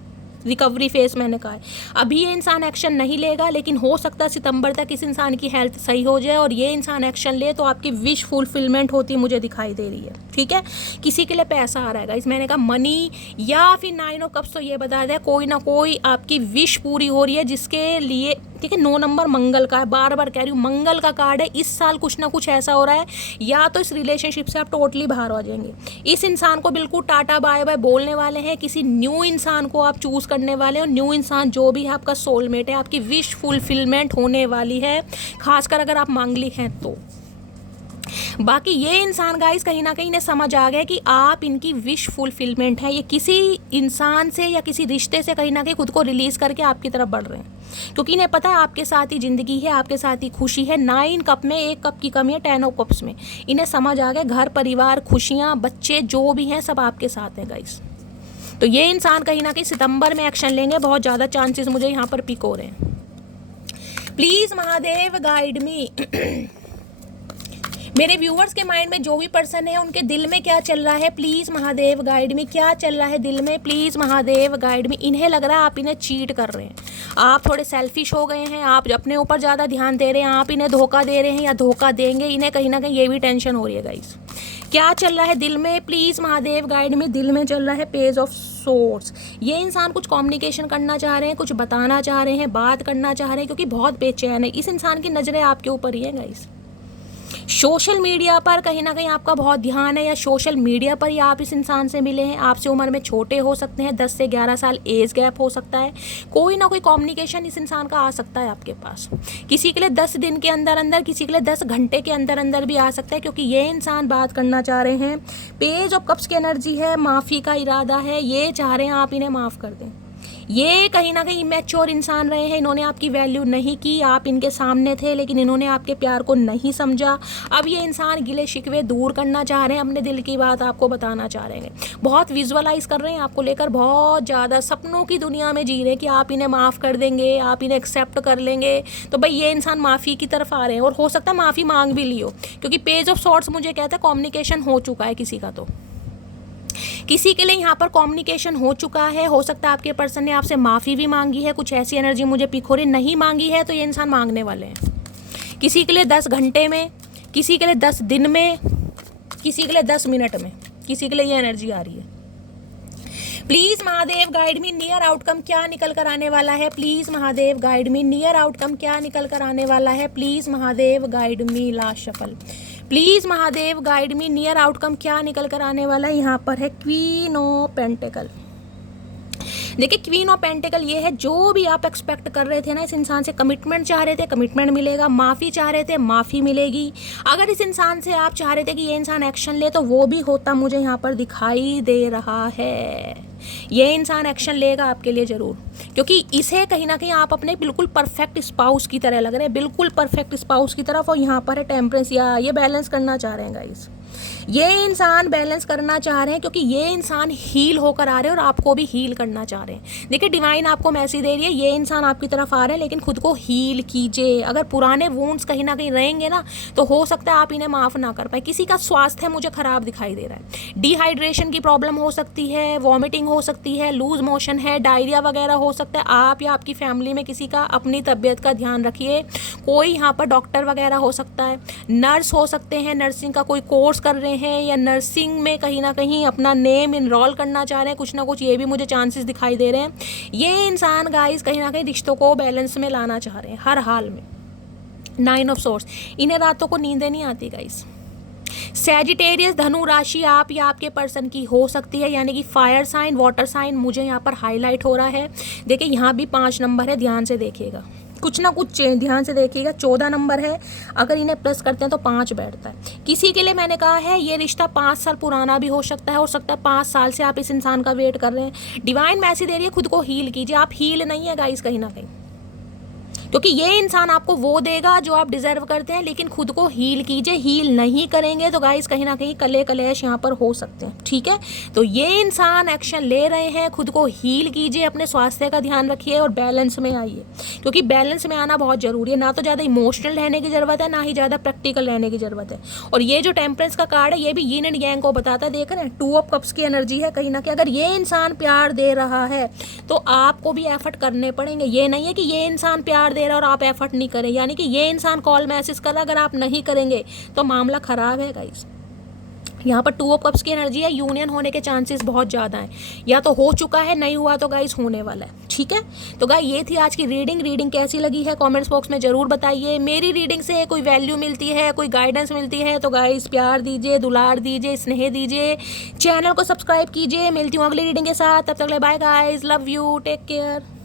रिकवरी फेस मैंने कहा है। अभी ये इंसान एक्शन नहीं लेगा, लेकिन हो सकता है सितंबर तक इस इंसान की हेल्थ सही हो जाए और ये इंसान एक्शन ले तो आपकी विश फुलफिलमेंट होती मुझे दिखाई दे रही है। ठीक है, किसी के लिए पैसा आ रहा है इस, मैंने कहा मनी या फिर 9 ऑफ कप्स, तो ये बता दें कोई ना कोई आपकी विश पूरी हो रही है जिसके लिए। ठीक है, 9 नंबर मंगल का है, बार बार कह रही हूँ मंगल का कार्ड है। इस साल कुछ ना कुछ ऐसा हो रहा है, या तो इस रिलेशनशिप से आप टोटली बाहर हो जाएंगे, इस इंसान को बिल्कुल टाटा बाय बाय बोलने वाले हैं, किसी न्यू इंसान को आप चूज़ करने वाले हैं, और न्यू इंसान जो भी है आपका सोलमेट है, आपकी विश फुलफिलमेंट होने वाली है, खासकर अगर आप मांगलिक हैं तो। बाकी ये इंसान गाइस कहीं ना कहीं इन्हें समझ आ गया कि आप इनकी विश फुलफिलमेंट है, ये किसी इंसान से या किसी रिश्ते से कहीं ना कहीं खुद को रिलीज़ करके आपकी तरफ बढ़ रहे हैं, क्योंकि इन्हें पता है आपके साथ ही ज़िंदगी है, आपके साथ ही खुशी है। 9 कप में 1 कप की कमी है 10 ऑफ कप्स में, इन्हें समझ आ गया घर परिवार खुशियाँ बच्चे जो भी हैं सब आपके साथ हैं गाइस। तो ये इंसान कहीं ना कहीं सितंबर में एक्शन लेंगे, बहुत ज़्यादा चांसेस मुझे यहाँ पर पिक हो रहे हैं। प्लीज़ महादेव गाइड मी। मेरे व्यूअर्स के माइंड में जो भी पर्सन है उनके दिल में क्या चल रहा है, प्लीज़ महादेव गाइड मी। क्या चल रहा है दिल में, प्लीज़ महादेव गाइड मी। इन्हें लग रहा है आप इन्हें चीट कर रहे हैं, आप थोड़े सेल्फिश हो गए हैं, आप अपने ऊपर ज़्यादा ध्यान दे रहे हैं, आप इन्हें धोखा दे रहे हैं या धोखा देंगे, इन्हें कहीं ना कहीं ये भी टेंशन हो रही है गाइस। क्या चल रहा है दिल में, प्लीज महादेव गाइड में। दिल में चल रहा है पेज ऑफ सोर्स। ये इंसान कुछ कम्युनिकेशन करना चाह रहे हैं, कुछ बताना चाह रहे हैं, बात करना चाह रहे हैं, क्योंकि बहुत बेचैन है। इस इंसान की नजरें आपके ऊपर ही है गाइस। सोशल मीडिया पर कहीं ना कहीं आपका बहुत ध्यान है, या सोशल मीडिया पर ही आप इस इंसान से मिले हैं। आपसे उम्र में छोटे हो सकते हैं, 10 से 11 साल एज गैप हो सकता है। कोई ना कोई कम्युनिकेशन इस इंसान का आ सकता है आपके पास। किसी के लिए 10 दिन के अंदर अंदर, किसी के लिए 10 घंटे के अंदर अंदर भी आ सकता है, क्योंकि ये इंसान बात करना चाह रहे हैं। पेज ऑफ कप्स की एनर्जी है, माफ़ी का इरादा है, ये चाह रहे हैं आप इन्हें माफ़ कर दें। ये कहीं ना कहीं इमेच्योर इंसान रहे हैं, इन्होंने आपकी वैल्यू नहीं की। आप इनके सामने थे लेकिन इन्होंने आपके प्यार को नहीं समझा। अब ये इंसान गिले शिकवे दूर करना चाह रहे हैं, अपने दिल की बात आपको बताना चाह रहे हैं। बहुत विजुअलाइज कर रहे हैं आपको लेकर, बहुत ज़्यादा सपनों की दुनिया में जी रहे हैं कि आप इन्हें माफ़ कर देंगे, आप इन्हें एक्सेप्ट कर लेंगे। तो भाई ये इंसान माफ़ी की तरफ आ रहे हैं, और हो सकता है माफ़ी मांग भी लियो, क्योंकि पेज ऑफ सॉर्ट्स मुझे कहता है कम्युनिकेशन हो चुका है किसी का। तो किसी के लिए यहाँ पर कम्युनिकेशन हो चुका है। हो सकता है आपके पर्सन ने आपसे माफ़ी भी मांगी है, कुछ ऐसी एनर्जी मुझे पिखोरे नहीं मांगी है, तो ये इंसान मांगने वाले हैं। किसी के लिए 10 घंटे में, किसी के लिए 10 दिन में, किसी के लिए 10 मिनट में, किसी के लिए ये एनर्जी आ रही है। Please Mahadev guide me, near outcome क्या निकल कर आने वाला है। Please Mahadev guide me, near outcome क्या निकल कर आने वाला है। Please Mahadev guide me, last shuffle. Please Mahadev guide me, near outcome क्या निकल कर आने वाला है। यहाँ पर है क्वीन ऑफ पेंटिकल। देखिए क्वीन ऑफ पेंटिकल ये है, जो भी आप एक्सपेक्ट कर रहे थे ना इस इंसान से, कमिटमेंट चाह रहे थे, कमिटमेंट मिलेगा। माफ़ी चाह रहे थे, माफ़ी मिलेगी। अगर इस इंसान से आप चाह रहे थे कि ये इंसान एक्शन ले, तो वो भी होता मुझे यहाँ पर दिखाई दे रहा है। ये इंसान एक्शन लेगा आपके लिए ज़रूर, क्योंकि इसे कहीं ना कहीं आप अपने बिल्कुल परफेक्ट स्पाउस की तरह लग रहे हैं, बिल्कुल परफेक्ट स्पाउस की तरफ। और यहाँ पर है टेम्परेंस, या ये बैलेंस करना चाह रहे हैं गाइस। ये इंसान बैलेंस करना चाह रहे हैं, क्योंकि ये इंसान हील होकर आ रहे हैं और आपको भी हील करना चाह रहे हैं। देखिए डिवाइन आपको मैसेज दे रही है, ये इंसान आपकी तरफ आ रहे हैं, लेकिन खुद को हील कीजिए। अगर पुराने वुंड्स कहीं ना कहीं रहेंगे ना, तो हो सकता है आप इन्हें माफ़ ना कर पाए। किसी का स्वास्थ्य मुझे खराब दिखाई दे रहा है, डिहाइड्रेशन की प्रॉब्लम हो सकती है, वॉमिटिंग हो सकती है, लूज मोशन है, डायरिया वगैरह हो सकता है। आप या आपकी फैमिली में किसी का अपनी तबीयत का ध्यान रखिए। कोई यहाँ पर डॉक्टर वगैरह हो सकता है, नर्स हो सकते हैं, नर्सिंग का कोई कोर्स कर रहे हैं, या नर्सिंग में कहीं ना कहीं अपना नेम इनरोल करना चाह रहे हैं, कुछ ना कुछ ये भी मुझे चांसेस दिखाई दे रहे हैं। ये इंसान गाइस कहीं ना कहीं रिश्तों को बैलेंस में लाना चाह रहे हैं हर हाल में। 9 ऑफ सोर्स, इन्हें रातों को नींदें नहीं आती गाइस। सैजिटेरियस, धनु राशि आप या आपके पर्सन की हो सकती है, यानी कि फायर साइन, वाटर साइन मुझे यहाँ पर हाईलाइट हो रहा है। देखिए यहाँ भी 5 नंबर है, ध्यान से देखिएगा, कुछ ना कुछ चेंज, ध्यान से देखिएगा। 14 नंबर है, अगर इन्हें प्लस करते हैं तो 5 बैठता है। किसी के लिए मैंने कहा है ये रिश्ता 5 साल पुराना भी हो सकता है, 5 साल से आप इस इंसान का वेट कर रहे हैं। डिवाइन मैसेज दे रही है खुद को हील कीजिए। आप हील नहीं है गाइस कहीं ना कहीं, क्योंकि ये इंसान आपको वो देगा जो आप डिजर्व करते हैं, लेकिन खुद को हील कीजिए। हील नहीं करेंगे तो गाइस कहीं ना कहीं कले कलेश यहाँ पर हो सकते हैं, ठीक है। तो ये इंसान एक्शन ले रहे हैं, खुद को हील कीजिए, अपने स्वास्थ्य का ध्यान रखिए और बैलेंस में आइए, क्योंकि बैलेंस में आना बहुत जरूरी है। ना तो ज़्यादा इमोशनल रहने की ज़रूरत है, ना ही ज़्यादा प्रैक्टिकल रहने की ज़रूरत है। और ये जो टेम्परेंस का कार्ड है, ये भी यीन एंड यांग को बताता है। देख रहे हैं 2 ऑफ कप्स की एनर्जी है कहीं ना कहीं। अगर ये इंसान प्यार दे रहा है तो आपको भी एफर्ट करने पड़ेंगे। ये नहीं है कि ये इंसान प्यार दे रहा है और आप एफर्ट नहीं करें, यानी कि ये इंसान कॉल मैसेज कर रहा, अगर आप नहीं करेंगे तो मामला खराब है गाइस। यहाँ पर 2 ऑफ कप्स की एनर्जी है, यूनियन होने के चांसेस बहुत ज़्यादा हैं, या तो हो चुका है, नहीं हुआ तो गाइस होने वाला है, ठीक है। तो गाइस ये थी आज की रीडिंग कैसी लगी है कमेंट्स बॉक्स में ज़रूर बताइए। मेरी रीडिंग से कोई वैल्यू मिलती है, कोई गाइडेंस मिलती है तो गाइस प्यार दीजिए, दुलार दीजिए, स्नेह दीजिए, चैनल को सब्सक्राइब कीजिए। मिलती हूँ अगली रीडिंग के साथ, तब तक ले bye guys, love you, take care.